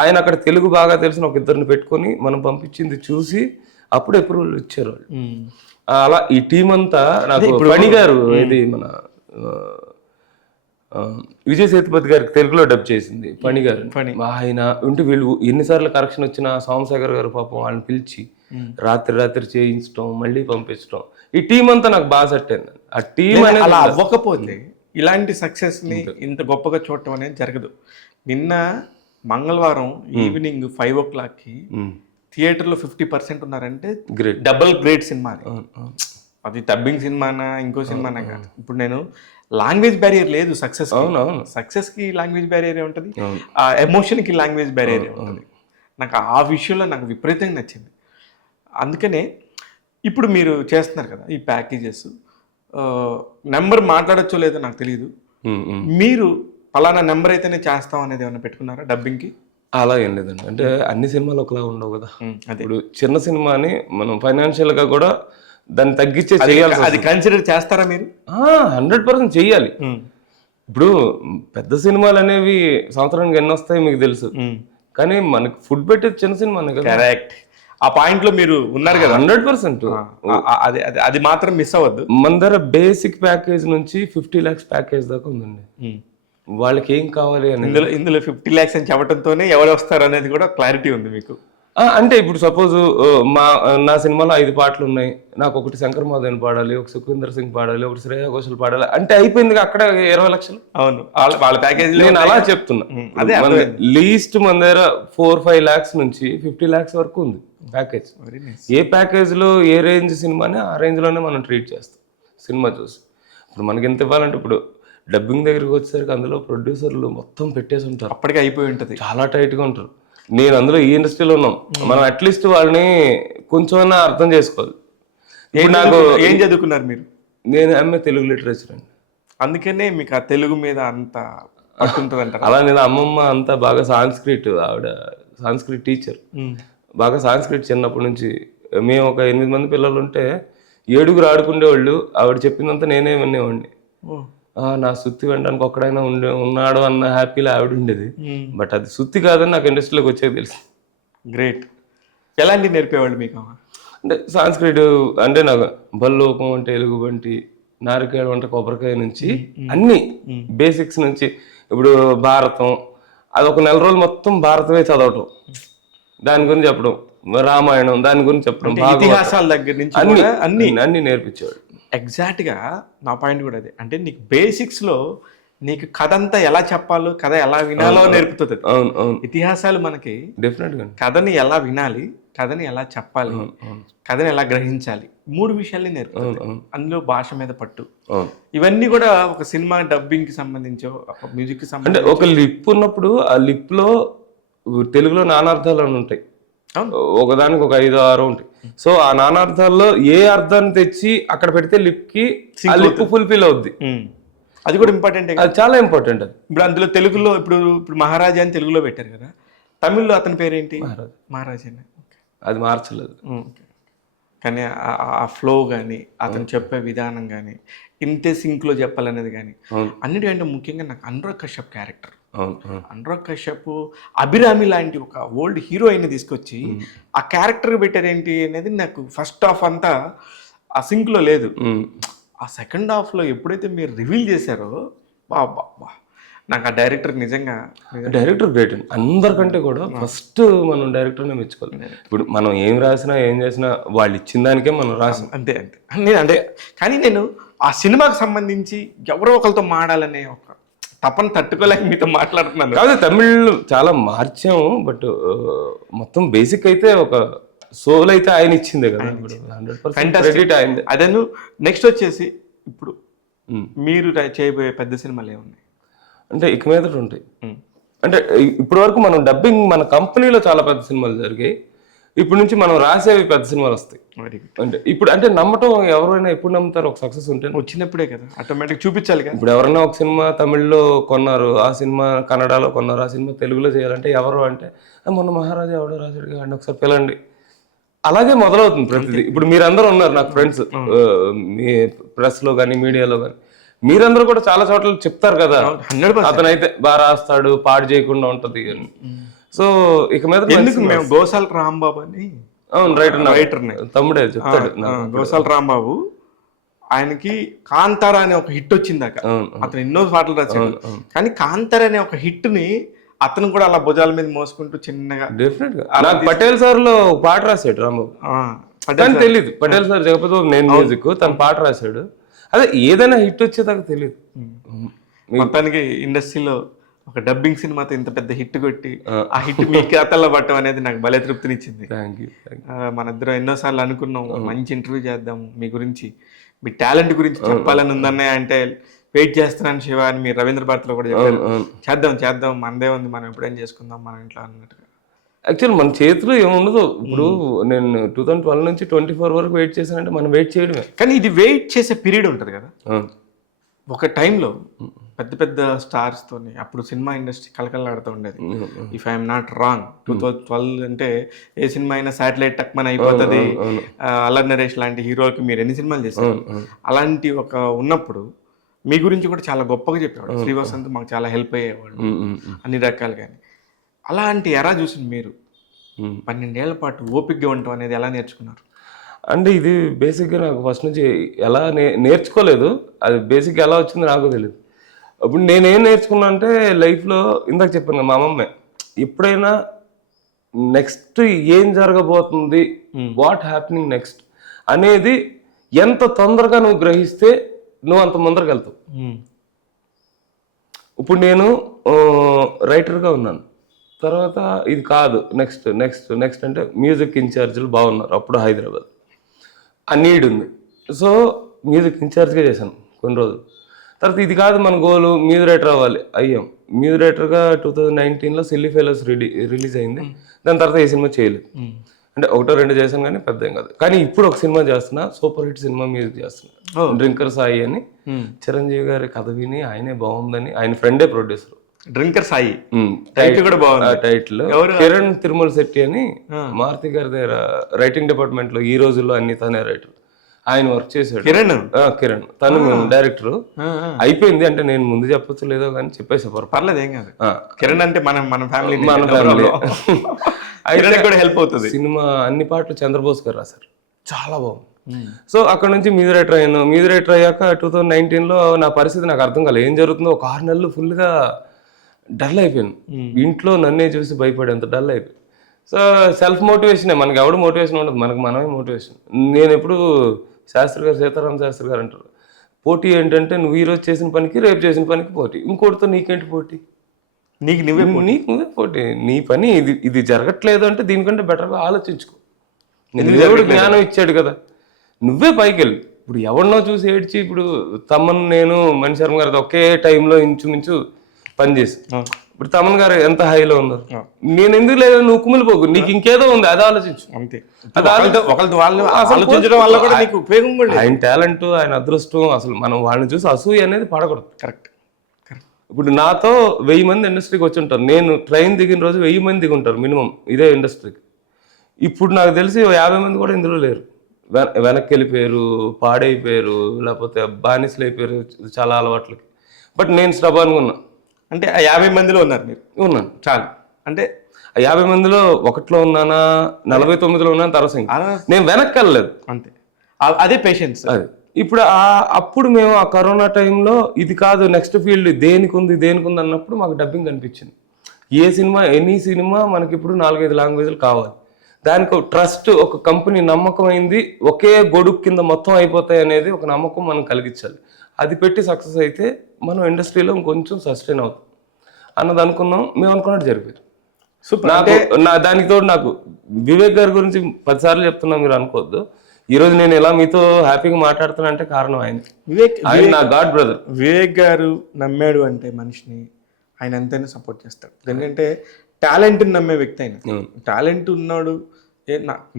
ఆయన అక్కడ తెలుగు బాగా తెలిసిన ఒక 2 పెట్టుకొని మనం పంపించింది చూసి అప్పుడు అప్రూవల్ ఇచ్చారు వాళ్ళు. అలా ఈ టీం అంతా నాకు పణి గారు, ఇది మన విజయ్ సేతుపతి గారికి తెలుగులో డబ్ చేసింది పణి గారు. ఆయన ఉంటే వీళ్ళు ఎన్నిసార్లు కరెక్షన్ వచ్చినా సోమశేఖర్ గారు పాపం వాళ్ళని పిలిచి రాత్రి చేయించడం, మళ్ళీ పంపించడం, ఈ టీం అంతా నాకు బాగా సెట్ అయింది. ఆ టీం అనేది అలా అవ్వకపోతే ఇలాంటి సక్సెస్ ని ఇంత గొప్పగా చూడటం అనేది జరగదు. నిన్న మంగళవారం ఈవినింగ్ 5 o'clock థియేటర్లో 50% ఉన్నారంటే డబుల్ గ్రేట్ సినిమా. అది డబ్బింగ్ సినిమానా ఇంకో సినిమానా కాదు. ఇప్పుడు నేను లాంగ్వేజ్ బ్యారియర్ లేదు సక్సెస్. సక్సెస్ కి లాంగ్వేజ్ బ్యారియర్ ఉంటుంది, ఆ ఎమోషన్ కి లాంగ్వేజ్ బ్యారియర్ ఉంటుంది. నాకు ఆ విషయంలో నాకు విపరీతంగా నచ్చింది. అందుకనే ఇప్పుడు మీరు చేస్తున్నారు కదా ఈ ప్యాకేజెస్, నెంబర్ మాట్లాడచ్చో లేదో నాకు తెలియదు, మీరు పలానా నెంబర్ అయితేనే చేస్తాం అనేది ఏమైనా పెట్టుకున్నారా డబ్బింగ్కి? అలా ఏం లేదండి. అంటే అన్ని సినిమాలు ఒకలా ఉండవు కదా. ఇప్పుడు చిన్న సినిమాని మనం ఫైనాన్షియల్ గా కూడా దాన్ని తగ్గించే చేయాలి. అది కన్సిడర్ చేస్తారా మీరు? 100% చెయ్యాలి. ఇప్పుడు పెద్ద సినిమాలు అనేవి సంవత్సరానికి ఎన్ని వస్తాయి మీకు తెలుసు, కానీ మనకి ఫుడ్ పెట్టేది చిన్న సినిమానే కదా. కరెక్ట్. ఆ పాయింట్ లో మీరు ఉన్నారు కదా. 100%. అది అది అది మాత్రం మిస్ అవ్వద్దు. మన దగ్గర బేసిక్ ప్యాకేజ్ నుంచి 50 lakhs ప్యాకేజ్ దాకా ఉందండి. వాళ్ళకి ఏం కావాలి అని ఇందులో 50 lakhs అని చెప్పడంతోనే ఎవరు వస్తారు అనేది కూడా క్లారిటీ ఉంది మీకు. అంటే ఇప్పుడు సపోజ్ నా సినిమాలో 5 పాటలు ఉన్నాయి, నాకు ఒకటి శంకర్ మహాదేవన్ పాడాలి, ఒక సుఖవీందర్ సింగ్ పాడాలి, ఒకటి శ్రేయా ఘోషల్ పాడాలి అంటే అయిపోయింది అక్కడ 20 లక్షలు. అవును, వాళ్ళ ప్యాకేజ్ నేను అలా చెప్తున్నా. లీస్ట్ మన దగ్గర 4-5 lakhs నుంచి 50 lakhs వరకు ఉంది ప్యాకేజ్. ఏ ప్యాకేజ్ లో ఏ రేంజ్ సినిమాని ఆ రేంజ్ లోనే మనం ట్రీట్ చేస్తాం సినిమా చూసి. ఇప్పుడు మనకి ఎంత ఇవ్వాలంటే ఇప్పుడు డబ్బింగ్ దగ్గరికి వచ్చేసరికి అందులో ప్రొడ్యూసర్లు మొత్తం పెట్టేసి ఉంటారు, అప్పటికే అయిపోయి ఉంటుంది, చాలా టైట్ గా ఉంటారు. నేను అందులో ఈ ఇండస్ట్రీలో ఉన్నాం, మనం అట్లీస్ట్ వాళ్ళని కొంచెం అర్థం చేసుకోవాలి. నాకు ఏం చదువుకున్నారు మీరు? నేను ఎంఏ తెలుగు లిటరేచర్ అండి. అందుకనే మీకు ఆ తెలుగు మీద అంత పట్టుంటుంది అంటారు. అలా నేను అమ్మమ్మ అంతా బాగా సాంస్క్రిట్, ఆవిడ సాంస్క్రిట్ టీచర్, బాగా సాంస్క్రిట్ చిన్నప్పటి నుంచి. మేము ఒక 8 మంది పిల్లలు ఉంటే 7 ఆడుకునేవాళ్ళు, ఆవిడ చెప్పిందంతా నేనే వినేవాడిని. నా సుత్తి వినడానికి ఒక్కడైనా ఉన్నాడు అన్న హ్యాపీలో ఆవిడ ఉండేది. బట్ అది సుత్తి కాదని నాకు ఇండస్ట్రీలోకి వచ్చేది తెలుసు. గ్రేట్. ఎలాంటి నేర్పేవాళ్ళు మీకు? అంటే సాంస్క్రిట్ అంటే నాకు బల్లోకం అంటే ఎలుగుబంటి, నారికేళం అంటే కొబ్బరికాయ నుంచి అన్ని బేసిక్స్ నుంచి. ఇప్పుడు భారతం, అది ఒక 4 రోజులు మొత్తం భారతమే చదవటం, దాని గురించి చెప్పడం, రామాయణం దాని గురించి చెప్పడం, ఇతిహాసాల దగ్గర నుంచి అన్ని నేర్పించేవాడు. ఎగ్జాక్ట్గా నా పాయింట్ కూడా అదే. అంటే నీకు బేసిక్స్లో నీకు కథ అంతా ఎలా చెప్పాలో, కథ ఎలా వినాలో నేర్పుతుంది. అవును అవును. ఇతిహాసాలు మనకి డెఫినెట్గా కథని ఎలా వినాలి, కథని ఎలా చెప్పాలి, కథని ఎలా గ్రహించాలి, 3 విషయాల్ని నేర్పుతుంది. అందులో భాష మీద పట్టు, ఇవన్నీ కూడా ఒక సినిమా డబ్బింగ్ కి సంబంధించో మ్యూజిక్ కి సంబంధించి. అంటే ఒక లిప్ ఉన్నప్పుడు ఆ లిప్ లో తెలుగులో నానార్థాలు అని ఉంటాయి, ఒకదానికి ఒక 5-6 ఉంటాయి. సో ఆ నానార్థాల్లో ఏ అర్థాన్ని తెచ్చి అక్కడ పెడితే లిప్ కి ఆ లిప్ ఫుల్ఫిల్ అవుద్ది. అది కూడా ఇంపార్టెంట్, అది చాలా ఇంపార్టెంట్. అది ఇప్పుడు అందులో తెలుగులో ఇప్పుడు మహారాజా అని తెలుగులో పెట్టారు కదా, తమిళ్లో అతని పేరేంటి? మహారాజా. అది మార్చలేదు, కానీ ఆ ఫ్లో కానీ అతను చెప్పే విధానం కానీ ఇంతే సింక్లో చెప్పాలనేది కానీ అన్నిటికంటే ముఖ్యంగా నాకు అనురాగ్ కశ్యప్ క్యారెక్టర్. అనురాగ్ కశ్యప్ అభిరామి లాంటి ఒక ఓల్డ్ హీరోయిన్ తీసుకొచ్చి ఆ క్యారెక్టర్ పెట్టారేంటి అనేది నాకు ఫస్ట్ హాఫ్ అంతా ఆ సింక్లో లేదు. ఆ సెకండ్ హాఫ్లో ఎప్పుడైతే మీరు రివీల్ చేశారో బా నాకు ఆ డైరెక్టర్ నిజంగా డైరెక్టర్ గ్రేట్ అండి. అందరికంటే కూడా ఫస్ట్ మనం డైరెక్టర్నే మెచ్చుకోవాలి. ఇప్పుడు మనం ఏం రాసినా ఏం చేసినా వాళ్ళు ఇచ్చిన దానికే మనం రాసాం, అంతే అంటే కానీ నేను ఆ సినిమాకి సంబంధించి ఎవరో ఒకరితో మాడాలనే ఒక తపన తట్టుకోలేక మీతో మాట్లాడుతున్నాను. కాదు, తమిళ్ చాలా మార్చాము, బట్ మొత్తం బేసిక్ అయితే ఒక సోల్ అయితే ఆయన ఇచ్చిందే కదా. 100% అదేను. నెక్స్ట్ వచ్చేసి ఇప్పుడు మీరు చేయబోయే పెద్ద సినిమాలు ఏమున్నాయి? అంటే ఇక మీద ఉంటాయి. అంటే ఇప్పటి వరకు మనం డబ్బింగ్ మన కంపెనీలో చాలా పెద్ద సినిమాలు జరిగాయి, ఇప్పుడు నుంచి మనం రాసేవి పెద్ద సినిమాలు వస్తాయి. అంటే ఇప్పుడు అంటే నమ్మటం ఎవరైనా ఎప్పుడు నమ్ముతారు? ఒక సక్సెస్ ఉంటే వచ్చినప్పుడే కదా, ఆటోమేటిక్ చూపించాలి కదా. ఇప్పుడు ఎవరైనా ఒక సినిమా తమిళ్లో కొన్నారు, ఆ సినిమా కన్నడలో కొన్నారు, ఆ సినిమా తెలుగులో చేయాలంటే ఎవరు అంటే మొన్న మహారాజా ఎవడో రాజాడు కానీ ఒకసారి పిలండి, అలాగే మొదలవుతుంది ప్రతిదీ. ఇప్పుడు మీరందరూ ఉన్నారు నాకు ఫ్రెండ్స్, మీ ప్రెస్ లో కానీ మీడియాలో కానీ, మీరందరూ కూడా చాలా చోట్ల చెప్తారు కదా, అతనైతే బాగా రాస్తాడు, పాడు చేయకుండా ఉంటది అని. సో ఇక మీద మేము గోసాల రాంబాబు అని, అవును రైటర్ తమ్ముడే చెప్తాడు, గోసాల రాంబాబు ఆయనకి కాంతారా అనే ఒక హిట్ వచ్చిందాక అతను ఎన్నో పాటలు రాశాడు, కానీ కాంతారా అనే ఒక హిట్ ని అతను కూడా అలా భుజాల మీద మోసుకుంటూ చిన్నగా. డెఫినెట్ గా నాకు పటేల్ సార్ లో పాట రాశాడు రాంబాబు, తెలీదు పటేల్ సార్ జగపతి నేను మ్యూజిక్, తన పాట రాశాడు. అదే ఏదైనా హిట్ వచ్చేదాకా తెలియదు. మొత్తానికి ఇండస్ట్రీలో ఒక డబ్బింగ్ సినిమాతో ఇంత పెద్ద హిట్ కొట్టి ఆ హిట్ మీ ఖాతాలో పట్టడం అనేది నాకు భలే తృప్తినిచ్చింది. మన ఇద్దరం ఎన్నోసార్లు అనుకున్నాం మంచి ఇంటర్వ్యూ చేద్దాం, మీ గురించి మీ టాలెంట్ గురించి చెప్పాలని ఉందన్నయ్య అంటే వెయిట్ చేస్తున్నాను శివ అని మీరు రవీంద్ర భారతిలో కూడా చెప్పారు. చేద్దాం మనదే ఉంది, మనం ఎప్పుడేం చేసుకుందాం మన ఇంట్లో అన్నట్టుగా. యాక్చువల్ మన చేతిలో ఏముండదు. ఇప్పుడు నేను 2012 నుంచి 24 వరకు వెయిట్ చేశానంటే మనం వెయిట్ చేయడమే. కానీ ఇది వెయిట్ చేసే పీరియడ్ ఉంటుంది కదా ఒక టైంలో పెద్ద పెద్ద స్టార్స్ తోని, అప్పుడు సినిమా ఇండస్ట్రీ కలకలాడుతూ ఉండేది. ఇఫ్ ఐఎమ్ నాట్ రాంగ్ 2012 అంటే ఏ సినిమా అయినా శాటిలైట్ టక్మన్ అయిపోతుంది. అల్లరి నరేష్ లాంటి హీరోకి మీరు ఎన్ని సినిమాలు చేశారు. అలాంటి ఒక ఉన్నప్పుడు మీ గురించి కూడా చాలా గొప్పగా చెప్పేవాడు. శ్రీవసంత్ మాకు చాలా హెల్ప్ అయ్యేవాడు అన్ని రకాలు. కానీ అలాంటి ఎరా చూసింది మీరు 12 ఏళ్ల పాటు ఓపికగా ఉండటం అనేది ఎలా నేర్చుకున్నారు? అంటే ఇది బేసిక్గా నాకు ఫస్ట్ నుంచి ఎలా నేర్చుకోలేదు, అది బేసిక్గా ఎలా వచ్చిందో నాకు తెలియదు. అప్పుడు నేనేం నేర్చుకున్నా అంటే లైఫ్లో ఇందాక చెప్పాను మా అమ్మమ్మే, ఎప్పుడైనా నెక్స్ట్ ఏం జరగబోతుంది, వాట్ హ్యాపెనింగ్ నెక్స్ట్ అనేది ఎంత తొందరగా నువ్వు గ్రహిస్తే నువ్వు అంత ముందరకు వెళ్తావు. ఇప్పుడు నేను రైటర్గా ఉన్నాను, తర్వాత ఇది కాదు నెక్స్ట్ నెక్స్ట్ నెక్స్ట్ అంటే మ్యూజిక్ ఇన్ఛార్జీలు బాగున్నారు అప్పుడు హైదరాబాద్, ఆ నీడ్ ఉంది. సో మ్యూజిక్ ఇన్ఛార్జ్గా చేశాను కొన్ని రోజులు. తర్వాత ఇది కాదు మన గోలు, మ్యూజిక్ రైటర్ అవ్వాలి, అయ్యాం. మ్యూజిక్ రైటర్గా 2019లో సిల్లీ ఫెలోస్ రిలీజ్ అయింది. దాని తర్వాత ఏ సినిమా చేయలేదు, అంటే 1-2 చేశాను కానీ పెద్ద ఏం కాదు. కానీ ఇప్పుడు ఒక సినిమా చేస్తున్నా, సూపర్ హిట్ సినిమా మ్యూజిక్ చేస్తున్నా, డ్రింకర్ సాయి అని. చిరంజీవి గారి కథ విని ఆయనే బాగుందని, ఆయన ఫ్రెండే ప్రొడ్యూసర్. డ్రింకర్ సాయి టైటిల్ కూడా బాగుంది. టైటిల్ కిరణ్ తిరుమల శెట్టి అని మారుతి గారి దగ్గర రైటింగ్ డిపార్ట్మెంట్ లో ఈ రోజుల్లో అన్ని తనే రైటర్, ఆయన వర్క్ చేశాడు. కిరణ్ తను డైరెక్టర్. అయిపోయింది అంటే నేను ముందు చెప్పొచ్చు లేదో కానీ చెప్పేసా, పర్లేదు ఏం కాదు. కిరణ్ అంటే మన ఫ్యామిలీ హెల్ప్ అవుతుంది. సినిమా అన్ని పాటలు చంద్రబోస్ గారు రాశారు, చాలా బాగుంది. సో అక్కడ నుంచి మ్యూజిక్ రైటర్ అయ్యాను. మ్యూజిక్ రైటర్ అయ్యాక 2019లో నా పరిస్థితి నాకు అర్థం కాలేదు, ఏం జరుగుతుందో. ఒక 6 నెలలు ఫుల్గా డల్ అయిపోయాను, ఇంట్లో నన్నే చూసి భయపడేంత డల్ అయిపోయాను. సో సెల్ఫ్ మోటివేషనే, మనకి ఎవడు మోటివేషన్ ఉండదు, మనకు మనమే మోటివేషన్. నేను ఎప్పుడు శాస్త్రి గారు, సీతారామ శాస్త్రి గారు అంటారు, పోటీ ఏంటంటే నువ్వు ఈరోజు చేసిన పనికి రేపు చేసిన పనికి పోటీ, ఇంకోటితో నీకేంటి పోటీ, నీకు నువ్వే పోటీ. నీ పని ఇది జరగట్లేదు అంటే దీనికంటే బెటర్గా ఆలోచించుకో. దేవుడు జ్ఞానం ఇచ్చాడు కదా, నువ్వే పైకి వెళ్ళు. ఇప్పుడు ఎవరినో చూసి ఏడ్చి, ఇప్పుడు తమన్ నేను మణి శర్మ గారు ఒకే టైంలో ఇంచుమించు పనిచేసి, ఇప్పుడు తమన్ గారు ఎంత హైలో ఉన్నారు, నేను ఎందుకు లేదు, నువ్వు కుమిలిపోకు, నీకు ఇంకేదో ఉంది అది ఆలోచించు. అంతే. ఆయన టాలెంట్, ఆయన అదృష్టం, అసలు మనం వాళ్ళని చూసి అసూయ అనేది పడకూడదు. కరెక్ట్. ఇప్పుడు నాతో 1000 మంది ఇండస్ట్రీకి వచ్చి ఉంటారు, నేను ట్రైన్ దిగిన రోజు 1000 మంది దిగి ఉంటారు మినిమం ఇదే ఇండస్ట్రీకి. ఇప్పుడు నాకు తెలిసి 50 మంది కూడా ఇందులో లేరు, వెనక్కి వెళ్ళిపోయారు, పాడైపోయారు, లేకపోతే బానిసలు అయిపోయారు చాలా అలవాట్లకి. బట్ నేను స్టబాన్గా ఉన్నా. అంటే ఆ 50 మందిలో ఉన్నారు మీరు? ఉన్నాను చాలు. అంటే ఆ 50 మందిలో 1లో ఉన్నానా, 49లో ఉన్నాను, తర్వాత నేను వెనక్కి వెళ్ళలేదు. అంతే, అదే పేషెన్స్. అది ఇప్పుడు అప్పుడు మేము ఆ కరోనా టైంలో ఇది కాదు నెక్స్ట్ ఫీల్డ్ దేనికి ఉంది అన్నప్పుడు మాకు డబ్బింగ్ కనిపించింది. ఏ సినిమా, ఎనీ సినిమా మనకి ఇప్పుడు 4-5 లాంగ్వేజ్లు కావాలి. దానికి ఒక ట్రస్ట్, ఒక కంపెనీ నమ్మకమైంది, ఒకే గొడుగు కింద మొత్తం అయిపోతాయి అనేది ఒక నమ్మకం మనం కలిగించాలి. అది పెట్టి సక్సెస్ అయితే మనం ఇండస్ట్రీలో ఇంకొంచెం సస్టైన్ అవుతాం అన్నది అనుకున్నాం. మేము అనుకున్నట్టు జరిపారు. దానికి తోడు నాకు వివేక్ గారి గురించి 10 సార్లు చెప్తున్నా, మీరు అనుకోవద్దు. ఈరోజు నేను ఇలా మీతో హ్యాపీగా మాట్లాడుతున్నా అంటే కారణం ఆయన. ఆయన నా గాడ్ బ్రదర్. వివేక్ గారు నమ్మాడు అంటే మనిషిని, ఆయన ఎంతైనా సపోర్ట్ చేస్తాడు. ఎందుకంటే టాలెంట్ని నమ్మే వ్యక్తి ఆయన. టాలెంట్ ఉన్నాడు,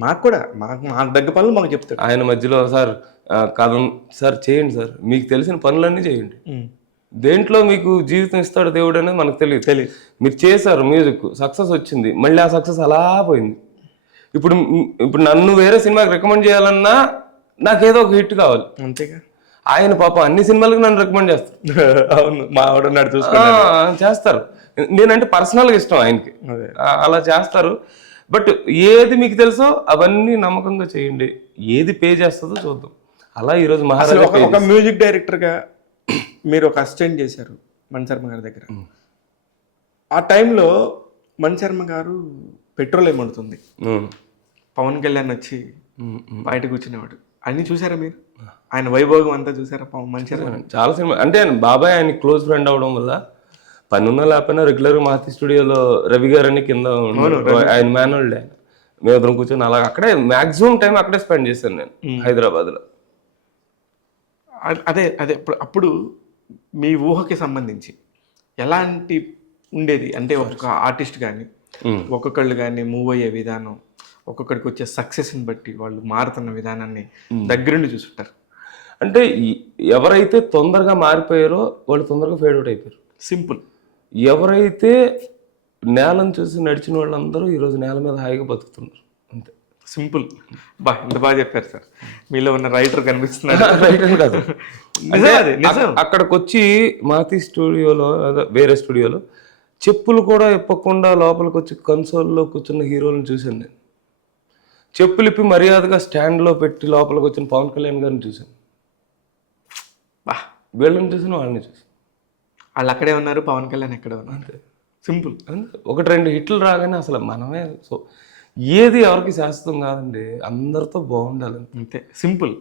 మాకు కూడా మా దగ్గర పనులు మాకు చెప్తాడు. ఆయన మధ్యలో సార్ కాదు సార్ చేయండి సార్, మీకు తెలిసిన పనులన్నీ చేయండి, దేంట్లో మీకు జీవితం ఇస్తాడు దేవుడు అనేది మనకు తెలియదు. మీరు చేశారు మ్యూజిక్, సక్సెస్ వచ్చింది, మళ్ళీ ఆ సక్సెస్ అలా పోయింది. ఇప్పుడు నన్ను వేరే సినిమాకి రికమెండ్ చేయాలన్నా నాకేదో ఒక హిట్ కావాలి. అంతేగా. ఆయన పాపం అన్ని సినిమాలకు నన్ను రికమెండ్ చేస్తారు. అవును, మా ఆవిడ చేస్తారు. నేనంటే పర్సనల్గా ఇష్టం ఆయనకి, అలా చేస్తారు. బట్ ఏది మీకు తెలుసో అవన్నీ నమ్మకంగా చేయండి, ఏది పే చేస్తుందో చూద్దాం. అలా ఈరోజు మహారాజా ఒక మ్యూజిక్ డైరెక్టర్గా మీరు ఒక అసిస్టెంట్ చేశారు మణి శర్మ గారి దగ్గర. ఆ టైంలో మణి శర్మ గారు పెట్రోల్ ఏమడుతుంది, పవన్ కళ్యాణ్ వచ్చి బయట కూర్చునేవాడు, అన్ని చూసారా మీరు? ఆయన వైభోగం అంతా చూసారా మణి శర్మ? చాలా సినిమా అంటే ఆయన బాబాయ్ ఆయన క్లోజ్ ఫ్రెండ్ అవడం వల్ల పనున్నా లేకపోయినా రెగ్యులర్గా మారుతి స్టూడియోలో రవి గారు అని కింద ఆయన మాన్యువల్ డే, మేము ఇద్దరం కూర్చొని అలా అక్కడే మ్యాక్సిమం టైం అక్కడే స్పెండ్ చేశాను నేను హైదరాబాద్లో. అదే అప్పుడు మీ ఊహకి సంబంధించి ఎలాంటి ఉండేది అంటే, ఒక ఆర్టిస్ట్ కానీ ఒక్కొక్కళ్ళు కానీ మూవ్ అయ్యే విధానం, ఒక్కొక్కడికి వచ్చే సక్సెస్ని బట్టి వాళ్ళు మారుతున్న విధానాన్ని దగ్గరుండి చూసుంటారు. అంటే ఎవరైతే తొందరగా మారిపోయారో వాళ్ళు తొందరగా ఫేడ్ అవుట్ అయిపోయారు. సింపుల్. ఎవరైతే నేలను చూసి నడిచిన వాళ్ళందరూ ఈరోజు నేల మీద హాయిగా బతుకుతున్నారు. అంతే, సింపుల్. ఇంత బాగా చెప్పారు సార్. మీలో ఉన్న రైటర్ కనిపిస్తున్నాడు. రైటర్ కాదు, నిజం అది, నిజం. అక్కడికి వచ్చి మాతి స్టూడియోలో వేరే స్టూడియోలో చెప్పులు కూడా ఇప్పకుండా లోపలికి వచ్చి కన్సోల్లో కూర్చున్న హీరోలను చూశాను నేను. చెప్పులు ఇప్పి మర్యాదగా స్టాండ్లో పెట్టి లోపలికి వచ్చిన పవన్ కళ్యాణ్ గారిని చూశాను. వీళ్ళని చూసిన వాళ్ళని చూసాను. వాళ్ళు అక్కడే ఉన్నారు, పవన్ కళ్యాణ్ ఎక్కడే ఉన్నారు. అంతే, సింపుల్. అంతే. 1-2 హిట్లు రాగానే అసలు మనమే ఏది ఎవరికి శాశ్వతం కాదండి, అందరితో బాగుండాలి. అంతే, సింపుల్.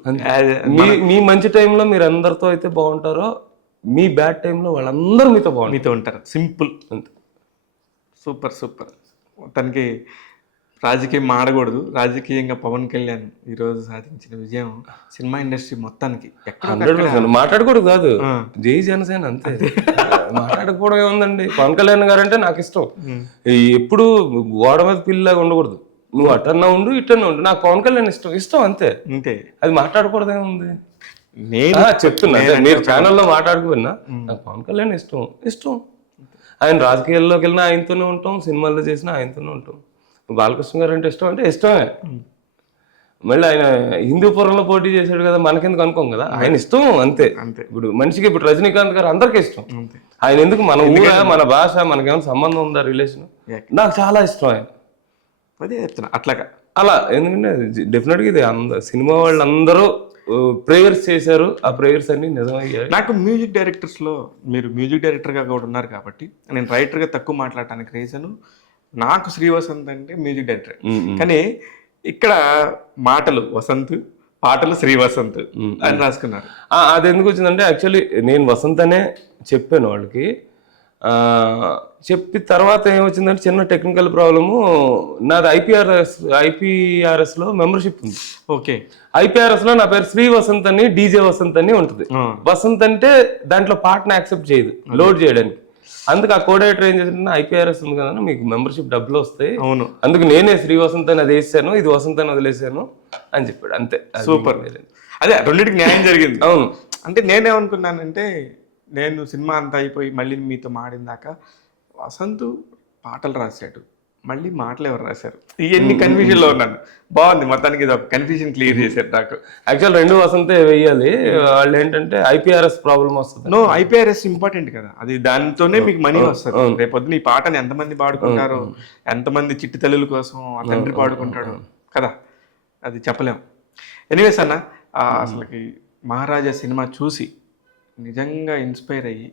మీ మంచి టైంలో మీరు అందరితో అయితే బాగుంటారో, మీ బ్యాడ్ టైంలో వాళ్ళందరూ మీతో ఉంటారు. సింపుల్. అంతే. Super super. తనకి రాజకీయం మాడకూడదు. రాజకీయంగా పవన్ కళ్యాణ్ ఈరోజు సాధించిన విజయం సినిమా ఇండస్ట్రీ మొత్తానికి 100% మాట్లాడకూడదు కాదు, జై జనసేన అంతే. మాట్లాడకపోవడం ఏముందండి, పవన్ కళ్యాణ్ గారు అంటే నాకు ఇష్టం. ఎప్పుడు గోడ మీద పిల్లలాగా ఉండకూడదు, నువ్వు అటన్నా ఉండు ఇటన్నా ఉండు, నాకు పవన్ కళ్యాణ్ ఇష్టం అంతే. అంతే, అది మాట్లాడకూడదు ఏముంది. నేను చెప్తున్నా, మీరు ఛానల్లో మాట్లాడుకున్నా నాకు పవన్ కళ్యాణ్ ఇష్టం. ఆయన రాజకీయాల్లోకి వెళ్ళినా ఆయనతోనే ఉంటాం, సినిమాల్లో చేసినా ఆయనతోనే ఉంటాం. బాలకృష్ణ గారు అంటే ఇష్టమే. మళ్ళీ ఆయన హిందూపురంలో పోటీ చేశాడు కదా, మనకెందుకు అనుకోం కదా, ఆయన ఇష్టం అంతే. ఇప్పుడు మనిషికి ఇప్పుడు రజనీకాంత్ గారు అందరికీ ఇష్టం. ఆయన ఎందుకు, మన ఊర మన భాష మనకేమైనా సంబంధం ఉందా, రిలేషన్? నాకు చాలా ఇష్టం ఆయన. అదే చెప్తున్నా అట్లాగా అలా. ఎందుకంటే డెఫినెట్గా ఇది సినిమా వాళ్ళందరూ ప్రేయర్స్ చేశారు, ఆ ప్రేయర్స్ అన్ని నిజమయ్యాయి. నాకు మ్యూజిక్ డైరెక్టర్స్లో మీరు మ్యూజిక్ డైరెక్టర్గా కూడా ఉన్నారు కాబట్టి నేను రైటర్గా తక్కువ మాట్లాడటానికి రీజను, నాకు శ్రీ వసంత్ అంటే మ్యూజిక్ డైరెక్టర్, కానీ ఇక్కడ మాటలు వసంత్, పాటలు శ్రీ వసంత్ అని రాసుకున్నారు. అది ఎందుకు వచ్చిందంటే, యాక్చువల్లీ నేను వసంత్ అనే చెప్పాను వాళ్ళకి. చెప్పి తర్వాత ఏమొచ్చిందంటే చిన్న టెక్నికల్ ప్రాబ్లము, నాది ఐపీఆర్ఎస్ లో మెంబర్షిప్ ఉంది. ఓకే. ఐపీఆర్ఎస్ లో నా పేరు శ్రీ వసంత్ అని, డీజే వసంత్ అని ఉంటుంది. వసంత్ అంటే దాంట్లో పాటను యాక్సెప్ట్ చేయదు లోడ్ చేయడానికి. అందుకు ఆ కోడేటర్ ఏం చేసిన, ఐపీఆర్ఎస్ ఉంది కదా మీకు మెంబర్షిప్ డబ్బులు వస్తాయి, అవును, అందుకు నేనే శ్రీ వసంత్ అని అది వేసాను, ఇది వసంత్ అని వదిలేసాను అని చెప్పాడు. అంతే. సూపర్. అదే రెండింటికి న్యాయం జరిగింది. అవును. అంటే నేనేమనుకున్నానంటే, నేను సినిమా అంతా అయిపోయి మళ్ళీ మీతో మాడిందాక వసంత్ పాటలు రాశాడు, మళ్ళీ మాటలు ఎవరు రాశారు, ఇవన్నీ కన్ఫ్యూజన్లో ఉన్నాను. బాగుంది, మొత్తానికి ఇది ఒక కన్ఫ్యూజన్ క్లియర్ చేశారు నాకు. యాక్చువల్ 2 వసంతే వేయాలి, వాళ్ళు ఏంటంటే ఐపీఆర్ఎస్ ప్రాబ్లం వస్తుంది. నో, ఐపీఆర్ఎస్ ఇంపార్టెంట్ కదా, అది దానితోనే మీకు మనీ వస్తుంది. రేపొద్దున ఈ పాటని ఎంతమంది పాడుకుంటారో, ఎంతమంది చిట్టి తల్లుల కోసం ఆ తండ్రి పాడుకుంటాడు కదా, అది చెప్పలేము. ఎనీవేస్ అన్న, అసలుకి మహారాజా సినిమా చూసి నిజంగా ఇన్స్పైర్ అయ్యి,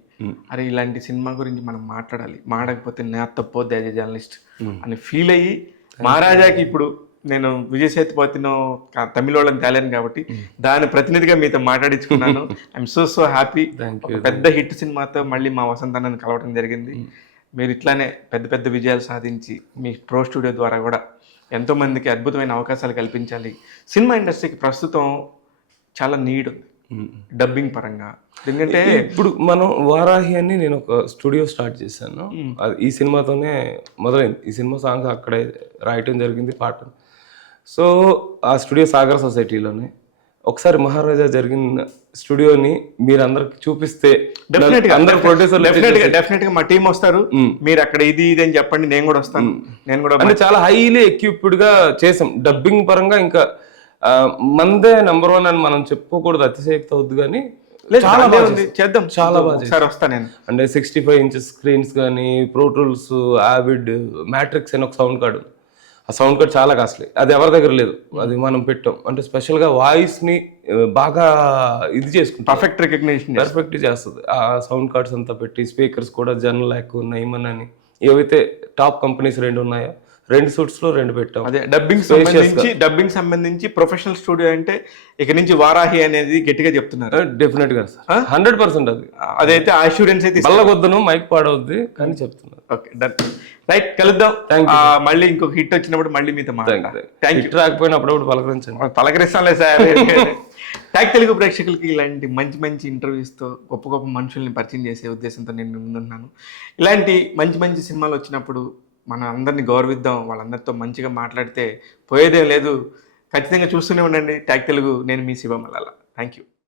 అరే ఇలాంటి సినిమా గురించి మనం మాట్లాడాలి, మాడకపోతే నా తప్పొద్దు యాజ్ ఎ జర్నలిస్ట్ అని ఫీల్ అయ్యి, మహారాజాకి ఇప్పుడు నేను విజయ్ సేతుపతినో తమిళ వాళ్ళని తేలేను కాబట్టి దాని ప్రతినిధిగా మీతో మాట్లాడించుకున్నాను. I'm so happy. పెద్ద హిట్ సినిమాతో మళ్ళీ మా వసంత్ అన్నని కలవడం జరిగింది. మీరు ఇట్లానే పెద్ద పెద్ద విజయాలు సాధించి మీ ప్రో స్టూడియో ద్వారా కూడా ఎంతోమందికి అద్భుతమైన అవకాశాలు కల్పించాలి. సినిమా ఇండస్ట్రీకి ప్రస్తుతం చాలా నీడ్ ఉంది డబ్బింగ్ పరంగా. ఎందుకంటే ఇప్పుడు మనం వారాహి అని నేను ఒక స్టూడియో స్టార్ట్ చేశాను, అది ఈ సినిమాతోనే మొదలైంది. ఈ సినిమా సాంగ్స్ అక్కడే రాయటం జరిగింది, పాట. సో ఆ స్టూడియో సాగర్ సొసైటీలోనే. ఒకసారి మహారాజా జరిగిన స్టూడియోని మీరు అందరికి చూపిస్తే అందరు ప్రొడ్యూసర్లు డెఫినెట్ గా మా టీం వస్తారు, మీరు అక్కడ ఇది అని చెప్పండి, నేను కూడా వస్తాను. నేను కూడా అంటే చాలా హైలీ ఎక్విప్డ్ గా చేసాం. డబ్బింగ్ పరంగా ఇంకా మందే నెంబర్ 1 అని మనం చెప్పుకోకూడదు, అతిశయక్తి అవుద్ది, కానీ చాలా బాగుంది, చేద్దాం. చాలా బాగా సార్, వస్తాను నేను. అంటే 65 ఇంచెస్ స్క్రీన్స్ కానీ, ప్రో టూల్స్, ఆవిడ్, మ్యాట్రిక్స్ అని ఒక సౌండ్ కార్డు. ఆ సౌండ్ కార్డ్ చాలా కాస్ట్లీ, అది ఎవరి దగ్గర లేదు, అది మనం పెట్టాం. అంటే స్పెషల్ గా వాయిస్ ని బాగా ఇది చేసుకుంటాం, పర్ఫెక్ట్ రికగ్నిషన్ పర్ఫెక్ట్ చేస్తుంది. ఆ సౌండ్ కార్డ్స్ అంతా పెట్టి, స్పీకర్స్ కూడా జనలాక్, నైమన్ అని ఏవైతే టాప్ కంపెనీస్ 2 ఉన్నాయో 2 సూట్స్ లో 2 పెట్టాం. అదే డబ్బింగ్ సంబంధించి ప్రొఫెషనల్ స్టూడియో అంటే ఇక నుంచి వారాహి అనేది గట్టిగా చెప్తున్నారు. డెఫినెట్ గా సార్, 100% అది. అదైతే అష్యూరెన్స్ అయితే బల్లగొద్దను, మైక్ పాడవద్దు కానీ చెప్తున్నారు. ఓకే, డన్, రైట్, కలుద్దాం. మళ్ళీ ఇంకొక హిట్ వచ్చినప్పుడు మళ్ళీ మీతో మాట్లాడతాను. హిట్ రాకపోయినా అప్పుడప్పుడు పలకరించండి. పలకరిస్తానులే సార్. ట్యాగ్ తెలుగు ప్రేక్షకులకి ఇలాంటి మంచి మంచి ఇంటర్వ్యూస్తో గొప్ప గొప్ప మనుషుల్ని పరిచయం చేసే ఉద్దేశంతో నేను ముందున్నాను. ఇలాంటి మంచి మంచి సినిమాలు వచ్చినప్పుడు మన అందరినీ గౌరవిద్దాం, వాళ్ళందరితో మంచిగా మాట్లాడితే పోయేదేం లేదు. ఖచ్చితంగా చూస్తూనే ఉండండి ట్యాగ్ తెలుగు. నేను మీ శివ మల్లాల. Thank you.